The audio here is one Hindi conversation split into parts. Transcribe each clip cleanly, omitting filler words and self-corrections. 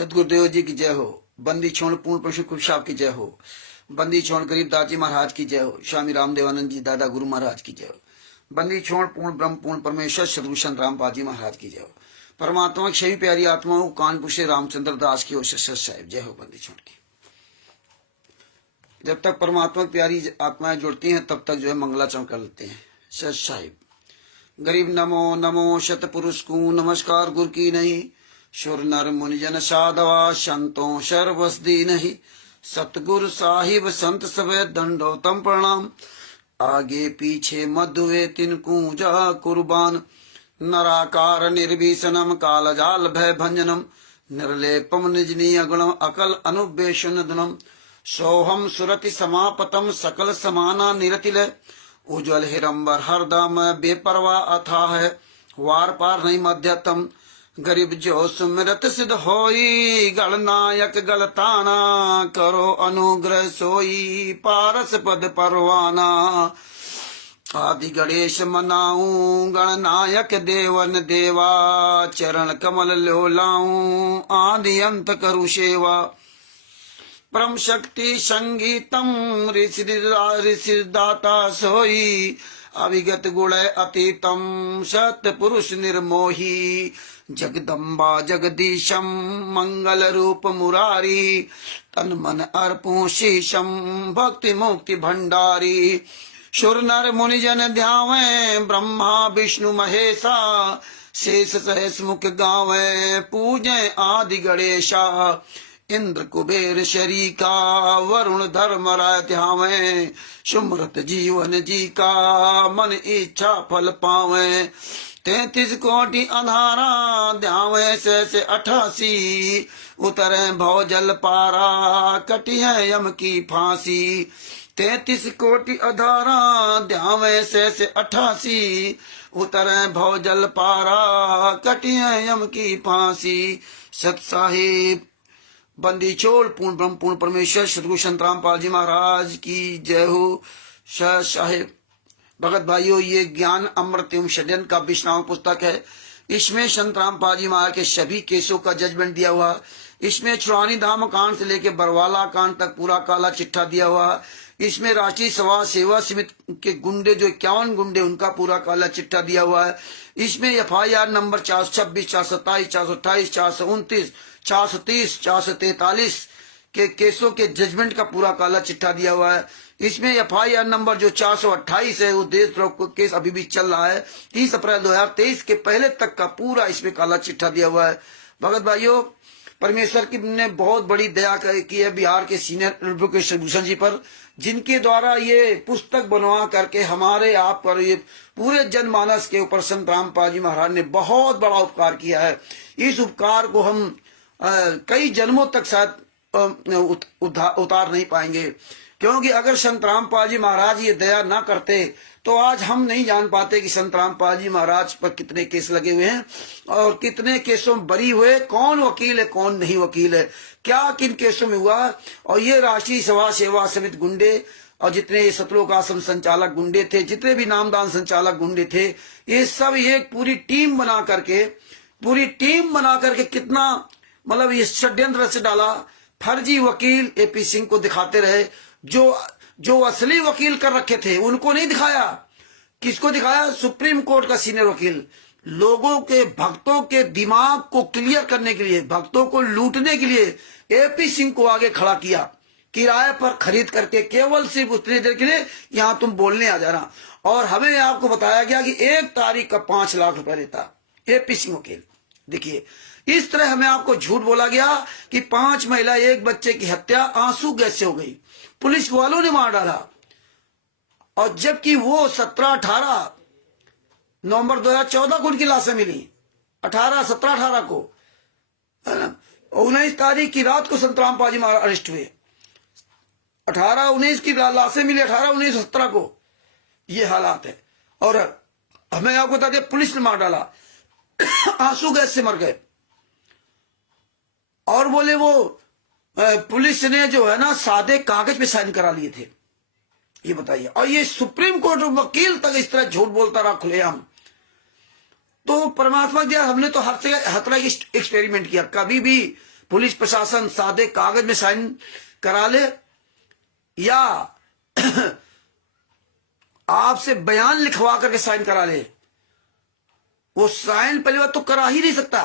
सतगुरुदेव जी की जय हो। बंदी छोड़ पूर्ण परशु साहब की जय हो। बंदी छोड़ गरीबदास जी महाराज की जय हो। स्वामी रामदेवानंद जी दादा गुरु महाराज की जय हो। बंदी छोड़ पूर्ण ब्रह्म पूर्ण परमेश्वर सदगुरु संत रामपाल जी महाराज की जय हो। परमात्मा की सभी प्यारी आत्माओं कानपुर से रामचंद्र दास की और सत साहिब जय हो। बंदी छोड़ की जब तक परमात्मा की प्यारी आत्माएं जुड़ती हैं तब तक जो है मंगलाचरण कर लेते हैं। सत साहिब गरीब नमो नमो शतपुरुष को नमस्कार गुरु की नहीं। शुर नर मुनिजन साधवा संतों सर्वसदी नहीं। सतगुरु साहिब संत सवे दंडोतम प्रणाम। आगे पीछे मधुए तिनको जा कुर्बान। नराकार निर्भीषणम काल जाल भय भंजनम। निर्लेपम निजनीय गुणम अकल अनुवेशन धनम। सोहम सुरति समापतम सकल समाना निरतिल। उज्ज्वल हिरंबर हरदम बेपरवा अथा है। वार पार नहीं मध्यतम। गरीब जो सुमिरत सिद्ध होई। गणनायक गलताना करो अनुग्रह सोई। पारस पद परवाना आदि गणेश मनाऊ। गणनायक देवन देवा चरण कमल लोलाऊ। आदि अंत करु सेवा परम शक्ति संगीतम ऋषि दाता सोई। अविगत गुण अतीतम सत्य पुरुष निर्मोही। जगदम्बा जगदीशम मंगल रूप मुरारी। तन मन अर्पो शीशम भक्ति मुक्ति भंडारी। शुर नर मुनिजन ध्यावे ब्रह्मा विष्णु महेशा। शेष सहस मुख गावे पूजे आदि गणेशा। इंद्र कुबेर शरीका वरुण धर्म राय ध्यावे। सुमरत जीवन जी का मन इच्छा फल पावे। 33 कोटि अंधारा ध्यावे से 88। उतरे भव जल पारा कटी है यम की फांसी। 33 कोटि अधारा ध्यावे से 88। उतरे भव जल पारा कटी है यम की फांसी। सत साहिब बंदी छोड़ पूर्ण ब्रह्म पूर्ण परमेश्वर सतगुरु संत रामपाल जी महाराज की जय हो। सत साहिब भगत भाइयों, ये ज्ञान अमृत एवं षड्यंत्र का विश्राम पुस्तक है। इसमें संत रामपाल जी महाराज के सभी केसों का जजमेंट दिया हुआ। इसमें छुड़ानी धाम कांड से लेकर बरवाला कांड तक पूरा काला चिट्ठा दिया हुआ। इसमें राष्ट्रीय सभा सेवा समिति के गुंडे जो 51 गुंडे उनका पूरा काला चिट्ठा दिया हुआ है। इसमें FIR नंबर 426 427 428 429 430 443 के केसों के जजमेंट का पूरा काला चिट्ठा दिया हुआ है। इसमें FIR नंबर जो 428 है वो देशद्रोह केस अभी भी चल रहा है। 30 अप्रैल 2023 के पहले तक का पूरा इसमें काला चिट्ठा दिया हुआ है। भगत भाइयों, परमेश्वर की ने बहुत बड़ी दया की है बिहार के सीनियर एडवोकेट शशिभूषण जी पर, जिनके द्वारा ये पुस्तक बनवा करके हमारे आप पर ये पूरे जनमानस के ऊपर संत रामपाल जी महाराज ने बहुत बड़ा उपकार किया है। इस उपकार को हम कई जन्मों तक शायद उतार नहीं पाएंगे, क्योंकि अगर संत रामपाल जी महाराज ये दया ना करते तो आज हम नहीं जान पाते कि संत रामपाल जी महाराज पर कितने केस लगे हुए हैं और कितने केसों में बरी हुए, कौन वकील है कौन नहीं वकील है, क्या किन केसों में हुआ। और ये राष्ट्रीय सभा सेवा समिति गुंडे और जितने ये सतलोक आश्रम संचालक गुंडे थे, जितने भी नामदान संचालक गुंडे थे, ये सब एक पूरी टीम बना करके कितना मतलब ये षड्यंत्र से डाला। फर्जी वकील AP सिंह को दिखाते रहे। जो असली वकील कर रखे थे उनको नहीं दिखाया। किसको दिखाया? सुप्रीम कोर्ट का सीनियर वकील। लोगों के भक्तों के दिमाग को क्लियर करने के लिए, भक्तों को लूटने के लिए AP सिंह को आगे खड़ा किया, किराए पर खरीद करके केवल सिर्फ उतनी देर के लिए यहां तुम बोलने आ जाना। और हमें आपको बताया गया कि 1 तारीख का 5 लाख रुपए लेता AP सिंह वकील। देखिए, इस तरह हमें आपको झूठ बोला गया कि 5 महिला 1 बच्चे की हत्या आंसू गैस से हो गई, पुलिस वालों ने मार डाला। और जबकि वो 17-18 नवंबर 2014 को उनकी लाशें मिली, 17-18 को, 19 तारीख की रात को संत रामपाल जी महाराज अरेस्ट हुए। 18-19 की लाशें मिली, 18-19-17 को। ये हालात है। और हमें आपको बता दिया पुलिस ने मार डाला, आंसू गैस से मर गए। और बोले वो पुलिस ने जो है ना सादे कागज पे साइन करा लिए थे। ये बताइए। और ये सुप्रीम कोर्ट वकील तक इस तरह झूठ बोलता रहा खुलेआम। तो परमात्मा दिया, हमने तो हर तरह एक्सपेरिमेंट किया। कभी भी पुलिस प्रशासन सादे कागज में साइन करा ले या आपसे बयान लिखवा करके साइन करा ले, वो साइन पहली बात तो करा ही नहीं सकता।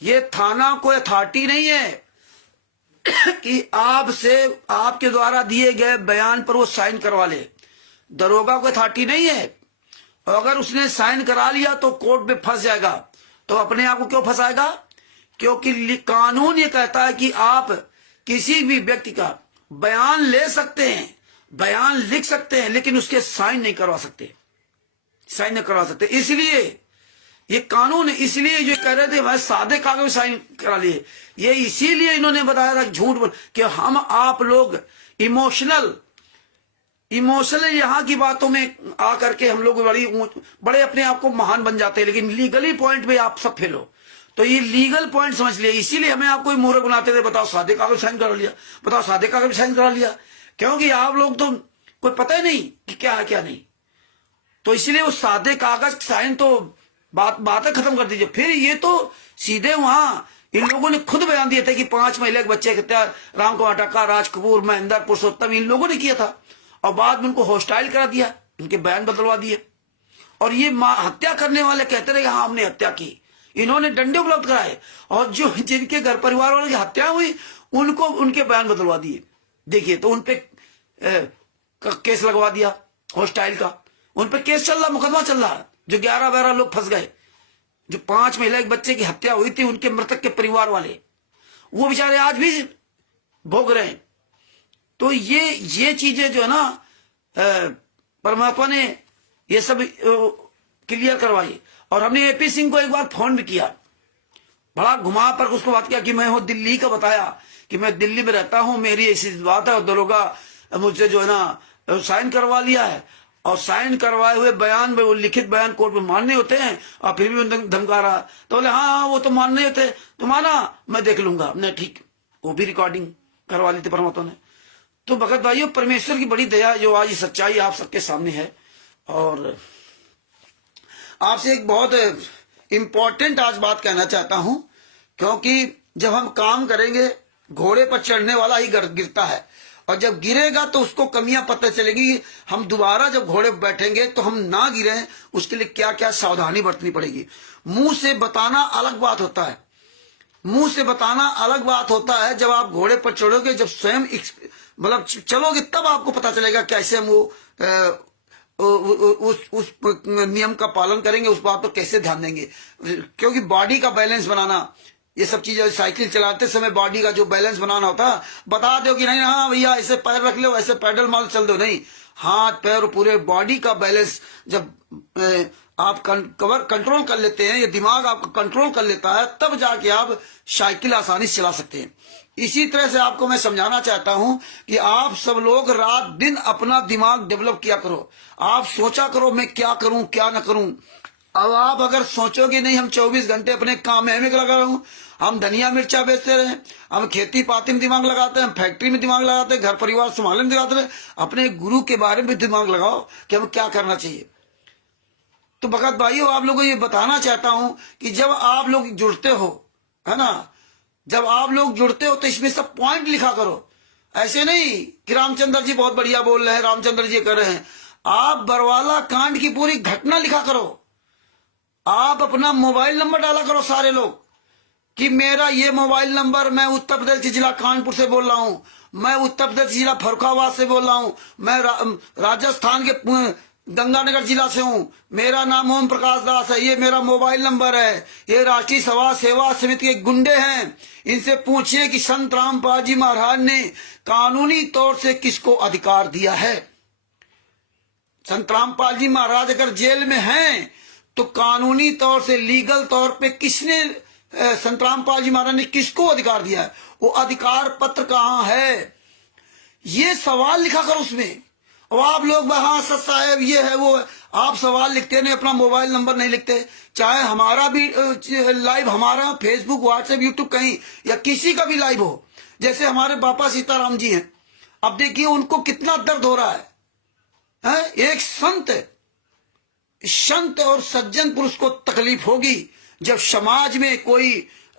ये थाना कोई अथॉरिटी नहीं है कि आपसे आपके द्वारा दिए गए बयान पर वो साइन करवा ले। दरोगा कोई अथॉरिटी नहीं है, और अगर उसने साइन करा लिया तो कोर्ट में फंस जाएगा। तो अपने आप को क्यों फंसाएगा? क्योंकि कानून ये कहता है कि आप किसी भी व्यक्ति का बयान ले सकते हैं, बयान लिख सकते हैं, लेकिन उसके साइन नहीं करवा सकते, साइन नहीं करवा सकते। इसलिए ये कानून है। इसलिए जो कह रहे थे भाई सादे कागज में साइन करा लिए, ये इसीलिए इन्होंने बताया था झूठ बोल कि हम आप लोग इमोशनल यहाँ की बातों में आकर के हम लोग बड़े अपने आप को महान बन जाते हैं, लेकिन लीगली पॉइंट पे आप सब फेल हो। तो ये लीगल पॉइंट समझ लिया, इसीलिए हमें आपको मूर्ख बनाते थे। बताओ सादे कागज साइन करा लिया, बताओ सादे कागज साइन करा लिया, क्योंकि आप लोग तो कोई पता ही नहीं कि क्या है क्या नहीं। तो इसलिए वो सादे कागज साइन तो बातें खत्म कर दीजिए। फिर ये तो सीधे वहां इन लोगों ने खुद बयान दिए थे कि 5 महिला के बच्चे हत्या राम कुमार टक्का, राज कपूर, महेंद्र पुरुषोत्तम, इन लोगों ने किया था, और बाद में उनको हॉस्टाइल करा दिया, उनके बयान बदलवा दिए। और ये हत्या करने वाले कहते रहे हाँ हमने हत्या की, इन्होंने डंडे उपलब्ध कराए, और जो जिनके घर परिवार वालों की हत्या हुई उनको उनके बयान बदलवा दिए। देखिए, तो उनपे केस लगवा दिया हॉस्टाइल का, उनपे केस चल रहा, मुकदमा चल रहा। जो 11-12 लोग फंस गए, जो 5 महिला के बच्चे की हत्या हुई थी, उनके मृतक के परिवार वाले, वो बेचारे आज भी भोग रहे हैं। तो ये चीजें जो है ना, परमात्मा ने ये सब क्लियर करवाई। और हमने एपी सिंह को एक बार फोन भी किया, बड़ा घुमा पर उसको बात किया कि मैं हूं दिल्ली का, बताया कि मैं दिल्ली में रहता हूं, मेरी ऐसी बात है, और दरोगा मुझसे जो है ना साइन करवा लिया है, और साइन करवाए हुए बयान में वो लिखित बयान कोर्ट में मानने होते हैं, और फिर भी धमका रहा। तो बोले हाँ वो तो मानने होते, तो माना, मैं देख लूंगा। हमने ठीक, वो भी रिकॉर्डिंग करवा ली थी परमात्मा ने। तो भगत भाइयों, परमेश्वर की बड़ी दया जो आज सच्चाई आप सबके सामने है। और आपसे एक बहुत इंपॉर्टेंट आज बात कहना चाहता हूं, क्योंकि जब हम काम करेंगे घोड़े पर चढ़ने वाला ही गिरता है, और जब गिरेगा तो उसको कमियां पता चलेगी। हम दोबारा जब घोड़े पर बैठेंगे तो हम ना गिरे, उसके लिए क्या क्या सावधानी बरतनी पड़ेगी। मुंह से बताना अलग बात होता है, मुंह से बताना अलग बात होता है। जब आप घोड़े पर चढ़ोगे, जब स्वयं मतलब चलोगे, तब आपको पता चलेगा कैसे हम उस नियम का पालन करेंगे, उस बात पर कैसे ध्यान देंगे। क्योंकि बॉडी का बैलेंस बनाना, ये सब चीजें, साइकिल चलाते समय बॉडी का जो बैलेंस बनाना होता है, बता दो कि नहीं हाँ भैया ऐसे पैर रख लो, ऐसे पैडल मार चल दो, नहीं, हाथ पैर पूरे बॉडी का बैलेंस जब आप कंट्रोल कर लेते हैं, ये दिमाग आपको कंट्रोल कर लेता है, तब जाके आप साइकिल आसानी से चला सकते हैं। इसी तरह से आपको मैं समझाना चाहता हूं कि आप सब लोग रात दिन अपना दिमाग डेवलप किया करो। आप सोचा करो मैं क्या करूं क्या ना करूं। अब आप अगर सोचोगे नहीं हम 24 घंटे अपने काम में लगा रहा हूं, हम धनिया मिर्चा बेचते रहे, हम खेती पाती में दिमाग लगाते हैं, हम फैक्ट्री में दिमाग लगाते हैं, घर परिवार संभालने में दिमाग लगाते हैं, अपने गुरु के बारे में दिमाग लगाओ कि हमें क्या करना चाहिए। तो भगत भाइयों, आप लोगों को ये बताना चाहता हूं कि जब आप लोग जुड़ते हो, है ना, जब आप लोग जुड़ते हो तो इसमें सब पॉइंट लिखा करो। ऐसे नहीं कि रामचंद्र जी बहुत बढ़िया बोल रहे हैं, रामचंद्र जी कर रहे हैं। आप बरवाला कांड की पूरी घटना लिखा करो। आप अपना मोबाइल नंबर डाला करो सारे लोग कि मेरा ये मोबाइल नंबर, मैं उत्तर प्रदेश जिला कानपुर से बोल रहा हूं, मैं उत्तर प्रदेश जिला फर्रुखाबाद से बोल रहा हूं, मैं राजस्थान के गंगानगर जिला से हूं, मेरा नाम ओम प्रकाश दास है, ये मेरा मोबाइल नंबर है, ये राष्ट्रीय समाज सेवा समिति के गुंडे हैं, इनसे पूछिए कि संत रामपाल जी महाराज ने कानूनी तौर से किसको अधिकार दिया है। संत रामपाल जी महाराज अगर जेल में हैं तो कानूनी तौर से, लीगल तौर पे किसने, संत रामपाल जी महाराज ने किसको अधिकार दिया है, वो अधिकार पत्र कहां है, ये सवाल लिखा कर उसमें। अब आप लोग हाँ सच साहब ये है वो है, आप सवाल लिखते नहीं, अपना मोबाइल नंबर नहीं लिखते। चाहे हमारा भी लाइव, हमारा फेसबुक व्हाट्सएप यूट्यूब कहीं या किसी का भी लाइव हो, जैसे हमारे बापा सीताराम जी हैं, अब देखिए उनको कितना दर्द हो रहा है? एक संत और सज्जन पुरुष को तकलीफ होगी जब समाज में कोई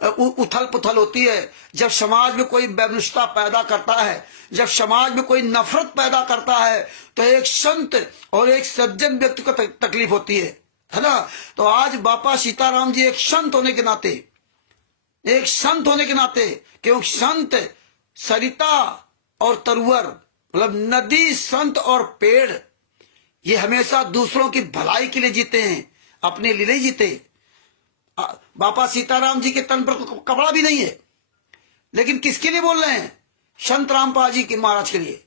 उथल पुथल होती है, जब समाज में कोई वैमनस्यता पैदा करता है, जब समाज में कोई नफरत पैदा करता है, तो एक संत और एक सज्जन व्यक्ति को तकलीफ होती है ना। तो आज बापा सीताराम जी एक संत होने के नाते, एक संत होने के नाते, क्योंकि संत सरिता और तरुवर, मतलब नदी, संत और पेड़, ये हमेशा दूसरों की भलाई के लिए जीते हैं, अपने लिए नहीं जीते। बापा सीताराम जी के तन पर कपड़ा भी नहीं है, लेकिन किसके लिए बोल रहे हैं? संत रामपाल जी के महाराज के लिए।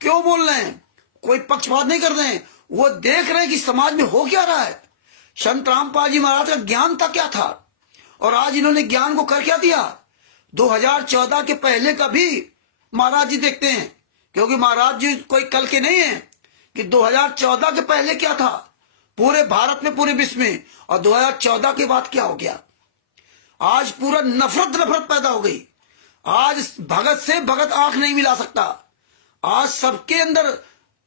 क्यों बोल रहे हैं? कोई पक्षपात नहीं कर रहे हैं, वो देख रहे हैं कि समाज में हो क्या रहा है। संत रामपाल जी महाराज का ज्ञान था क्या था, और आज इन्होंने ज्ञान को कर क्या दिया। 2014 के पहले का भी महाराज जी देखते हैं, क्योंकि महाराज जी कोई कल के नहीं है, कि 2014 के पहले क्या था पूरे भारत में, पूरे विश्व में, और 2014 के बाद क्या हो गया। आज पूरा नफरत पैदा हो गई। आज भगत से भगत आंख नहीं मिला सकता। आज सबके अंदर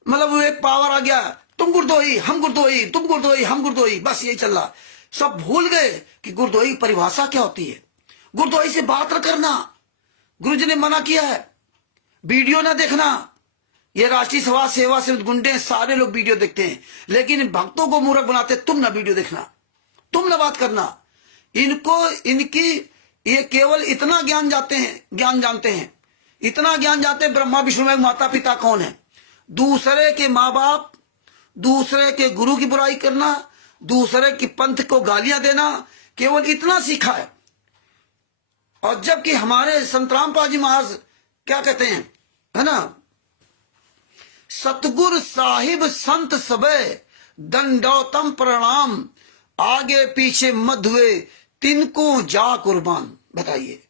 मतलब वो एक पावर आ गया, तुम गुरदोही हम गुरदोही, तुम गुरदोही हम गुरदोही, बस यही चल रहा। सब भूल गए कि गुरदोही की परिभाषा क्या होती है। गुरदोही से बात न करना, गुरुजी ने मना किया है। वीडियो ना देखना। ये राष्ट्रीय सभा सेवा से गुंडे सारे लोग वीडियो देखते हैं, लेकिन भक्तों को मूर्ख बनाते। तुम ना वीडियो देखना, तुम ना बात करना। इनको इनकी ये केवल इतना ज्ञान जानते हैं, इतना ज्ञान जानते हैं ब्रह्मा विष्णु में माता पिता कौन है। दूसरे के माँ बाप, दूसरे के गुरु की बुराई करना, दूसरे की पंथ को गालियां देना, केवल इतना सीखा है। और जबकि हमारे संत रामपाल जी महाराज क्या कहते हैं, है ना, सतगुरु साहिब संत सबे दंडोतम प्रणाम, आगे पीछे मत हुए तिनको जा कुर्बान। बताइए,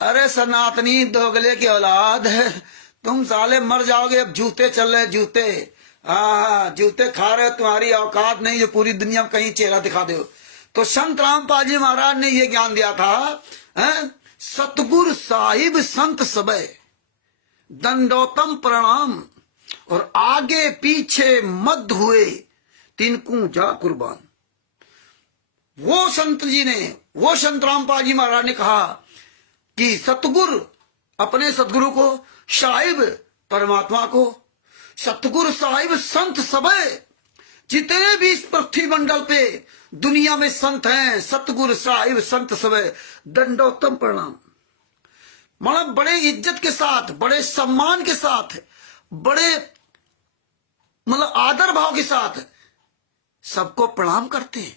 अरे सनातनी दोगले की औलाद है, तुम साले मर जाओगे। अब जूते चल रहे, जूते, जूते खा रहे, तुम्हारी औकात नहीं जो पूरी दुनिया में कहीं चेहरा दिखा दो। तो संत रामपाल जी महाराज ने ये ज्ञान दिया था, सतगुरु साहिब संत सबे दंडोतम प्रणाम, और आगे पीछे मत हुए तिनको जा कुर्बान। वो संत जी ने, वो संत रामपाल जी महाराज ने कहा कि सतगुरु, अपने सतगुरु को, साहिब परमात्मा को, सतगुरु साहिब संत सबे, जितने भी इस पृथ्वी मंडल पे दुनिया में संत हैं, सतगुरु साहिब संत सबे दंडोतम प्रणाम। मतलब बड़े इज्जत के साथ, बड़े सम्मान के साथ, बड़े मतलब आदर भाव के साथ सबको प्रणाम करते हैं।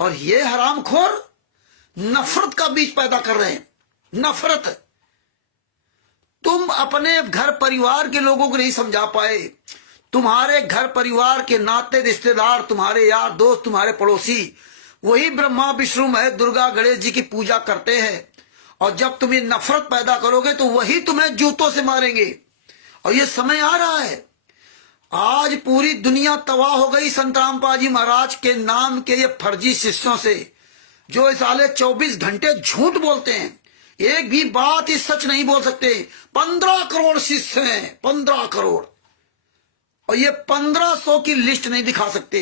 और ये हरामखोर नफरत का बीज पैदा कर रहे हैं। नफरत। तुम अपने घर परिवार के लोगों को नहीं समझा पाए। तुम्हारे घर परिवार के नाते रिश्तेदार, तुम्हारे यार दोस्त, तुम्हारे पड़ोसी, वही ब्रह्मा विष्णु महेश दुर्गा गणेश जी की पूजा करते हैं। और जब तुम ये नफरत पैदा करोगे तो वही तुम्हें जूतों से मारेंगे। और ये समय आ रहा है। आज पूरी दुनिया तबाह हो गई संत रामपाल जी महाराज के नाम के ये फर्जी शिष्यों से, जो इस साले 24 घंटे झूठ बोलते हैं, एक भी बात ही सच नहीं बोल सकते। 15 करोड़ शिष्य हैं, 15 करोड़, और ये 1500 की लिस्ट नहीं दिखा सकते।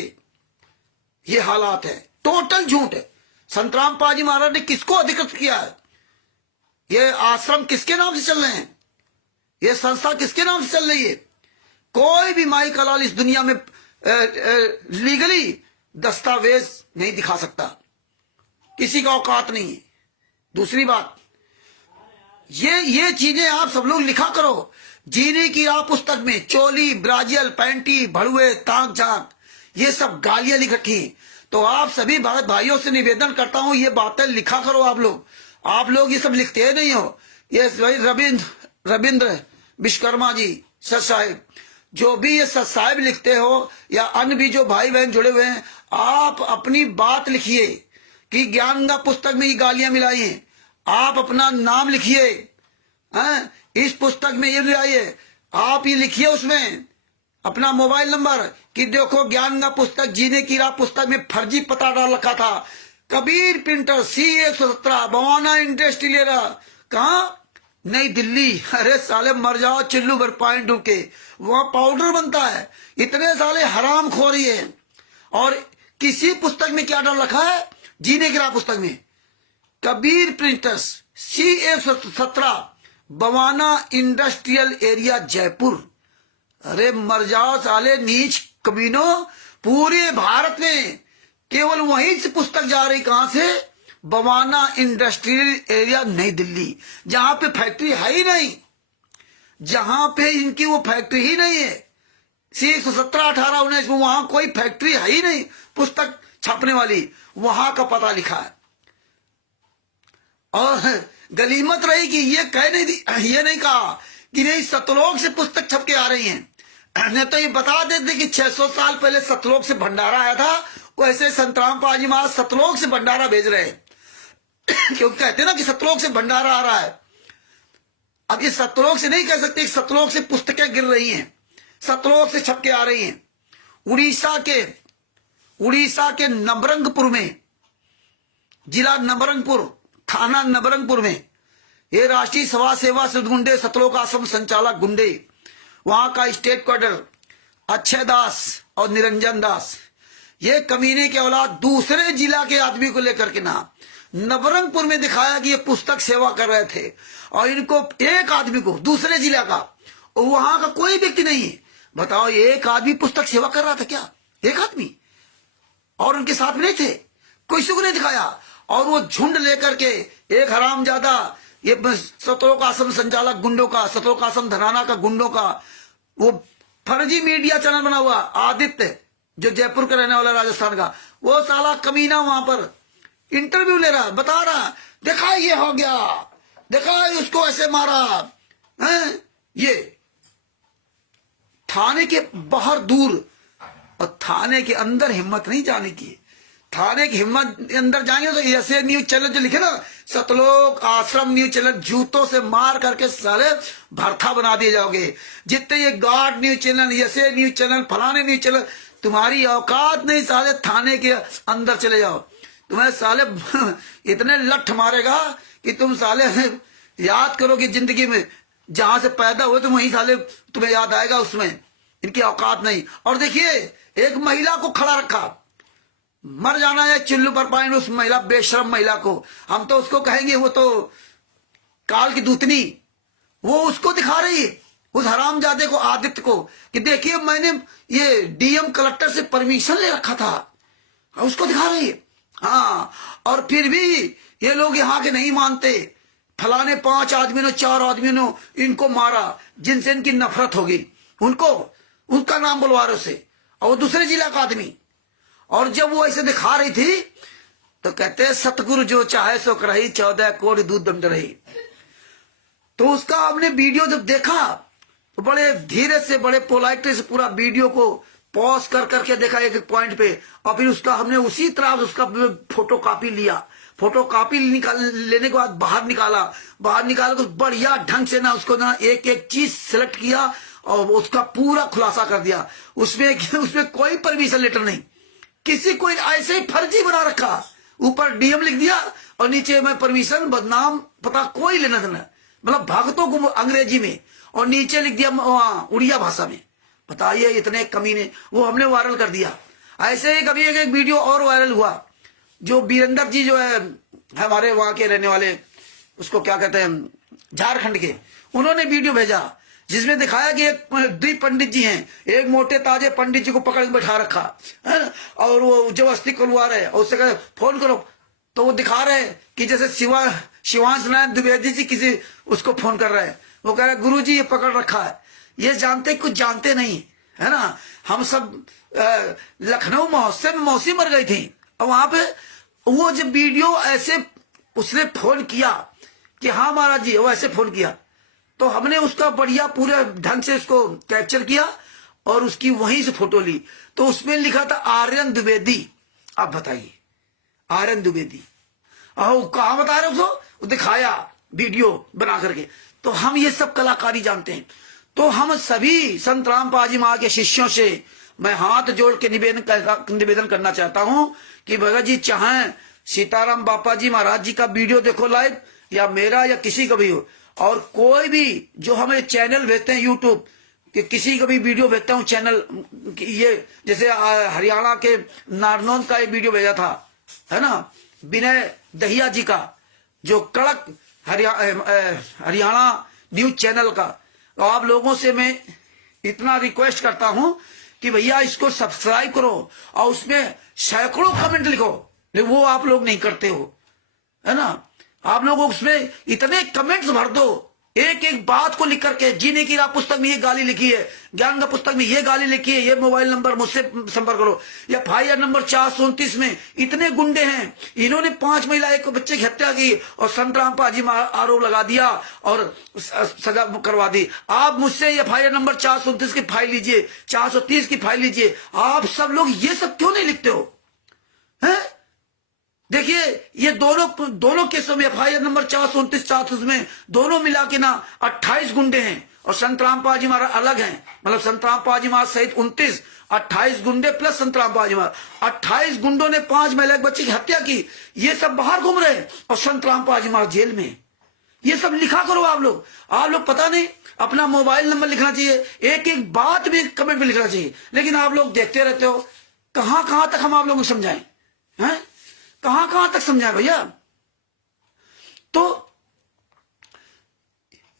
ये हालात है, टोटल झूठ है। संत रामपाल जी महाराज ने किसको अधिकृत किया है? ये आश्रम किसके नाम से चल रहे हैं? ये संस्था किसके नाम से चल रही है? कोई भी माई का लाल इस दुनिया में लीगली दस्तावेज नहीं दिखा सकता। किसी का औकात नहीं है। दूसरी बात, ये चीजें आप सब लोग लिखा करो। जीने की राह पुस्तक में चोली, ब्राजियल, पैंटी, भड़ुए, ताक झाक, ये सब गालियां लिख रखी। तो आप सभी भगत भाइयों से निवेदन करता हूं, ये बातें लिखा करो। आप लोग ये सब लिखते नहीं हो। ये रविंद्र विश्वकर्मा जी सच साहिब, जो भी ये सच साहिब लिखते हो, या अन्य भी जो भाई बहन जुड़े हुए हैं, आप अपनी बात लिखिए कि ज्ञानगंगा पुस्तक में ये गालियां मिलाई हैं। आप अपना नाम लिखिए, इस पुस्तक में ये मिलाइए। आप ये लिखिए उसमें अपना मोबाइल नंबर कि देखो ज्ञानगंगा पुस्तक, जीने की राह पुस्तक में फर्जी पता डाल रखा था। Kabir printer, C117, Bawana industrial, कहा? नई दिल्ली। अरे साले मर जाओ चिल्लू भर पानी डूब के, वहां पाउडर बनता है। इतने साले हराम खोरी है। और किसी पुस्तक में क्या डाल रखा है? जीने की राह पुस्तक में Kabir printers C117 Bawana industrial area Jaipur. अरे मर जाओ साले नीच कमीनों, पूरे भारत में केवल वहीं से पुस्तक जा रही, कहां से? बवाना इंडस्ट्रियल एरिया नई दिल्ली, जहां पे फैक्ट्री है ही नहीं, जहां पे इनकी वो फैक्ट्री ही नहीं है। C117, 18, 19 में वहां कोई फैक्ट्री है ही नहीं पुस्तक छापने वाली, वहां का पता लिखा है। और गलीमत रही कि ये नहीं कहा कि नहीं सतलोक से पुस्तक छप के आ रही हैं। नहीं तो ये बता देते कि 600 साल पहले सतलोक से भंडारा आया था, वैसे संतराम पाजी महाराज सतलोक से भंडारा भेज रहे हैं। क्योंकि कहते ना कि सतलोक से भंडारा आ रहा है। अब ये सतलोक से नहीं कह सकते, सतलोक से पुस्तकें गिर रही हैं, सतलोक से छप के आ रही हैं। उड़ीसा के नबरंगपुर में, जिला नबरंगपुर, थाना नबरंगपुर में, ये राष्ट्रीय सभा सेवा से गुंडे सतलोक आश्रम संचालक गुंडे, वहां का स्टेट क्वार्टर अक्षय दास और निरंजन दास, ये कमीने के औलाद दूसरे जिला के आदमी को लेकर के ना नबरंगपुर में दिखाया कि ये पुस्तक सेवा कर रहे थे, और इनको एक आदमी को दूसरे जिला का, और वहां का कोई व्यक्ति नहीं है। बताओ, एक आदमी पुस्तक सेवा कर रहा था क्या? एक आदमी, और उनके साथ में नहीं थे, किसी को नहीं दिखाया। और वो झुंड लेकर के एक हरामजादा, ये सतलोक आश्रम संचालक गुंडों का, सतलोक आश्रम धनाना का गुंडों का वो फर्जी मीडिया चैनल बना हुआ आदित्य, जो जयपुर का रहने वाला, राजस्थान का, वो साला कमीना वहां पर इंटरव्यू ले रहा, बता रहा, देखा ये हो गया, देखा उसको ऐसे मारा है। ये थाने के बाहर दूर, और थाने के अंदर हिम्मत नहीं जाने की। थाने की हिम्मत अंदर जाएंगे तो ऐसे न्यूज चैनल जो लिखे ना, सतलोक आश्रम न्यूज चैनल, जूतों से मार करके साले भरथा बना दिए जाओगे। जितने ये गार्ड न्यूज चैनल, ऐसे न्यूज चैनल, फलाने न्यूज चैनल, तुम्हारी औकात नहीं साले थाने के अंदर चले जाओ। तुम्हें साले इतने लठ मारेगा कि तुम साले याद करोगे जिंदगी में, जहां से पैदा हुए तुम वहीं साले तुम्हें याद आएगा, उसमें इनकी औकात नहीं। और देखिए, एक महिला को खड़ा रखा, मर जाना है चिल्लू पर पाएंगे उस महिला, बेशरम महिला को। हम तो उसको कहेंगे वो तो काल की दूतनी, वो उसको दिखा रही है, उस हरामजादे को, आदित्य को, कि देखिए मैंने ये डीएम कलेक्टर से परमिशन ले रखा था, उसको दिखा रही है। हाँ, और फिर भी ये लोग यहाँ के नहीं मानते। फलाने 5 आदमियों ने, 4 आदमियों ने इनको मारा, जिनसे इनकी नफरत होगी, उनको उनका नाम बुलवा रहे उसे, और वो दूसरे जिला का आदमी। और जब वो ऐसे दिखा रही थी तो कहते हैं सतगुरु जो चाहे सो करही, 14 कोटि दूध दंड रही। तो उसका हमने वीडियो जब देखा तो बड़े धीरे से, बड़े पोलाइटली से पूरा वीडियो को पॉज कर करके देखा एक एक पॉइंट पे, और फिर उसका हमने उसी तरह उसका फोटो कॉपी लिया। फोटो कॉपी लेने के बाद बाहर निकाला तो बढ़िया ढंग से ना उसको ना एक एक चीज सिलेक्ट किया और उसका पूरा खुलासा कर दिया। उसमें कोई परमिशन लेटर नहीं, किसी को ऐसे ही फर्जी बना रखा, ऊपर डीएम लिख दिया और नीचे में परमिशन, बदनाम, पता कोई लेना देना, मतलब भक्तों को अंग्रेजी में, और नीचे लिख दिया उड़िया भाषा में। बताइए इतने कमीने, वो हमने वायरल कर दिया। ऐसे ही कभी एक वीडियो और वायरल हुआ, जो बीरेंद्र जी जो है हमारे वहां के रहने वाले, उसको क्या कहते हैं, झारखंड के, उन्होंने वीडियो भेजा जिसमें दिखाया कि एक 2 पंडित जी हैं, एक मोटे ताजे पंडित जी को पकड़ के बैठा रखा है, और वो जबरदस्ती खुलवा रहे, और उससे कहे फोन करो, तो वो दिखा रहे कि जैसे शिवांश नारायण द्विवेदी जी किसी उसको फोन कर रहे हैं। वो कह रहे गुरु जी ये पकड़ रखा है, ये जानते कुछ जानते नहीं है ना। हम सब लखनऊ महोत्सव में मौसी मर गई थी, और वहां पे वो जब वीडियो ऐसे उसने फोन किया कि हाँ महाराज जी, वो ऐसे फोन किया, तो हमने उसका बढ़िया पूरे ढंग से उसको कैप्चर किया और उसकी वहीं से फोटो ली। तो उसमें लिखा था आर्यन द्विवेदी। आप बताइए, आर्यन द्विवेदी, कहा बता रहे उसको, वो दिखाया वीडियो बना करके। तो हम ये सब कलाकारी जानते हैं। तो हम सभी संत रामपाल जी महाराज के शिष्यों से मैं हाथ जोड़ के निवेदन करना चाहता हूं कि भगत जी चाहें सीताराम बापा जी महाराज जी का वीडियो देखो लाइव, या मेरा या किसी का भी हो, और कोई भी जो हमें चैनल भेजते हैं यूट्यूब कि किसी का भी वीडियो भेजता हूँ चैनल, ये जैसे हरियाणा के नारनौंद का एक वीडियो भेजा था, है ना, विनय दहिया जी का, जो कड़क हरियाणा न्यूज चैनल का। तो आप लोगों से मैं इतना रिक्वेस्ट करता हूं कि भैया इसको सब्सक्राइब करो और उसमें सैकड़ों कमेंट लिखो, लेकिन वो आप लोग नहीं करते हो, है ना। आप लोग उसमें इतने कमेंट्स भर दो, एक एक बात को लिख करके। जीने की राह पुस्तक में ये गाली लिखी है, ज्ञान का पुस्तक में ये गाली लिखी है, ये मोबाइल नंबर मुझसे संपर्क करो, या FIR नंबर 429 में इतने गुंडे हैं, इन्होंने 5 महिला एक बच्चे की हत्या की और संतराम पाजी आरोप लगा दिया और सजा करवा दी। आप मुझसे FIR नंबर 429 की फाइल लीजिए, 430 की फाइल लीजिए। आप सब लोग ये सब क्यों नहीं लिखते हो, हैं? देखिए ये दोनों केसों में FIR नंबर 429 430 में दोनों मिला के ना 28 गुंडे हैं और संतराम पाजी महाराज अलग हैं। मतलब संतराम पाजी महाराज सहित 28 गुंडे प्लस संतराम पाजी महाराज, 28 गुंडों ने 5 महिला बच्चे की हत्या की। ये सब बाहर घूम रहे हैं और संतराम पाजी महाराज जेल में। ये सब लिखा करो आप लोग पता नहीं, अपना मोबाइल नंबर लिखना चाहिए, एक एक बात भी कमेंट में लिखना चाहिए, लेकिन आप लोग देखते रहते हो। कहां तक हम आप लोगों को समझाएं, हैं? कहां तक समझाएं भैया। तो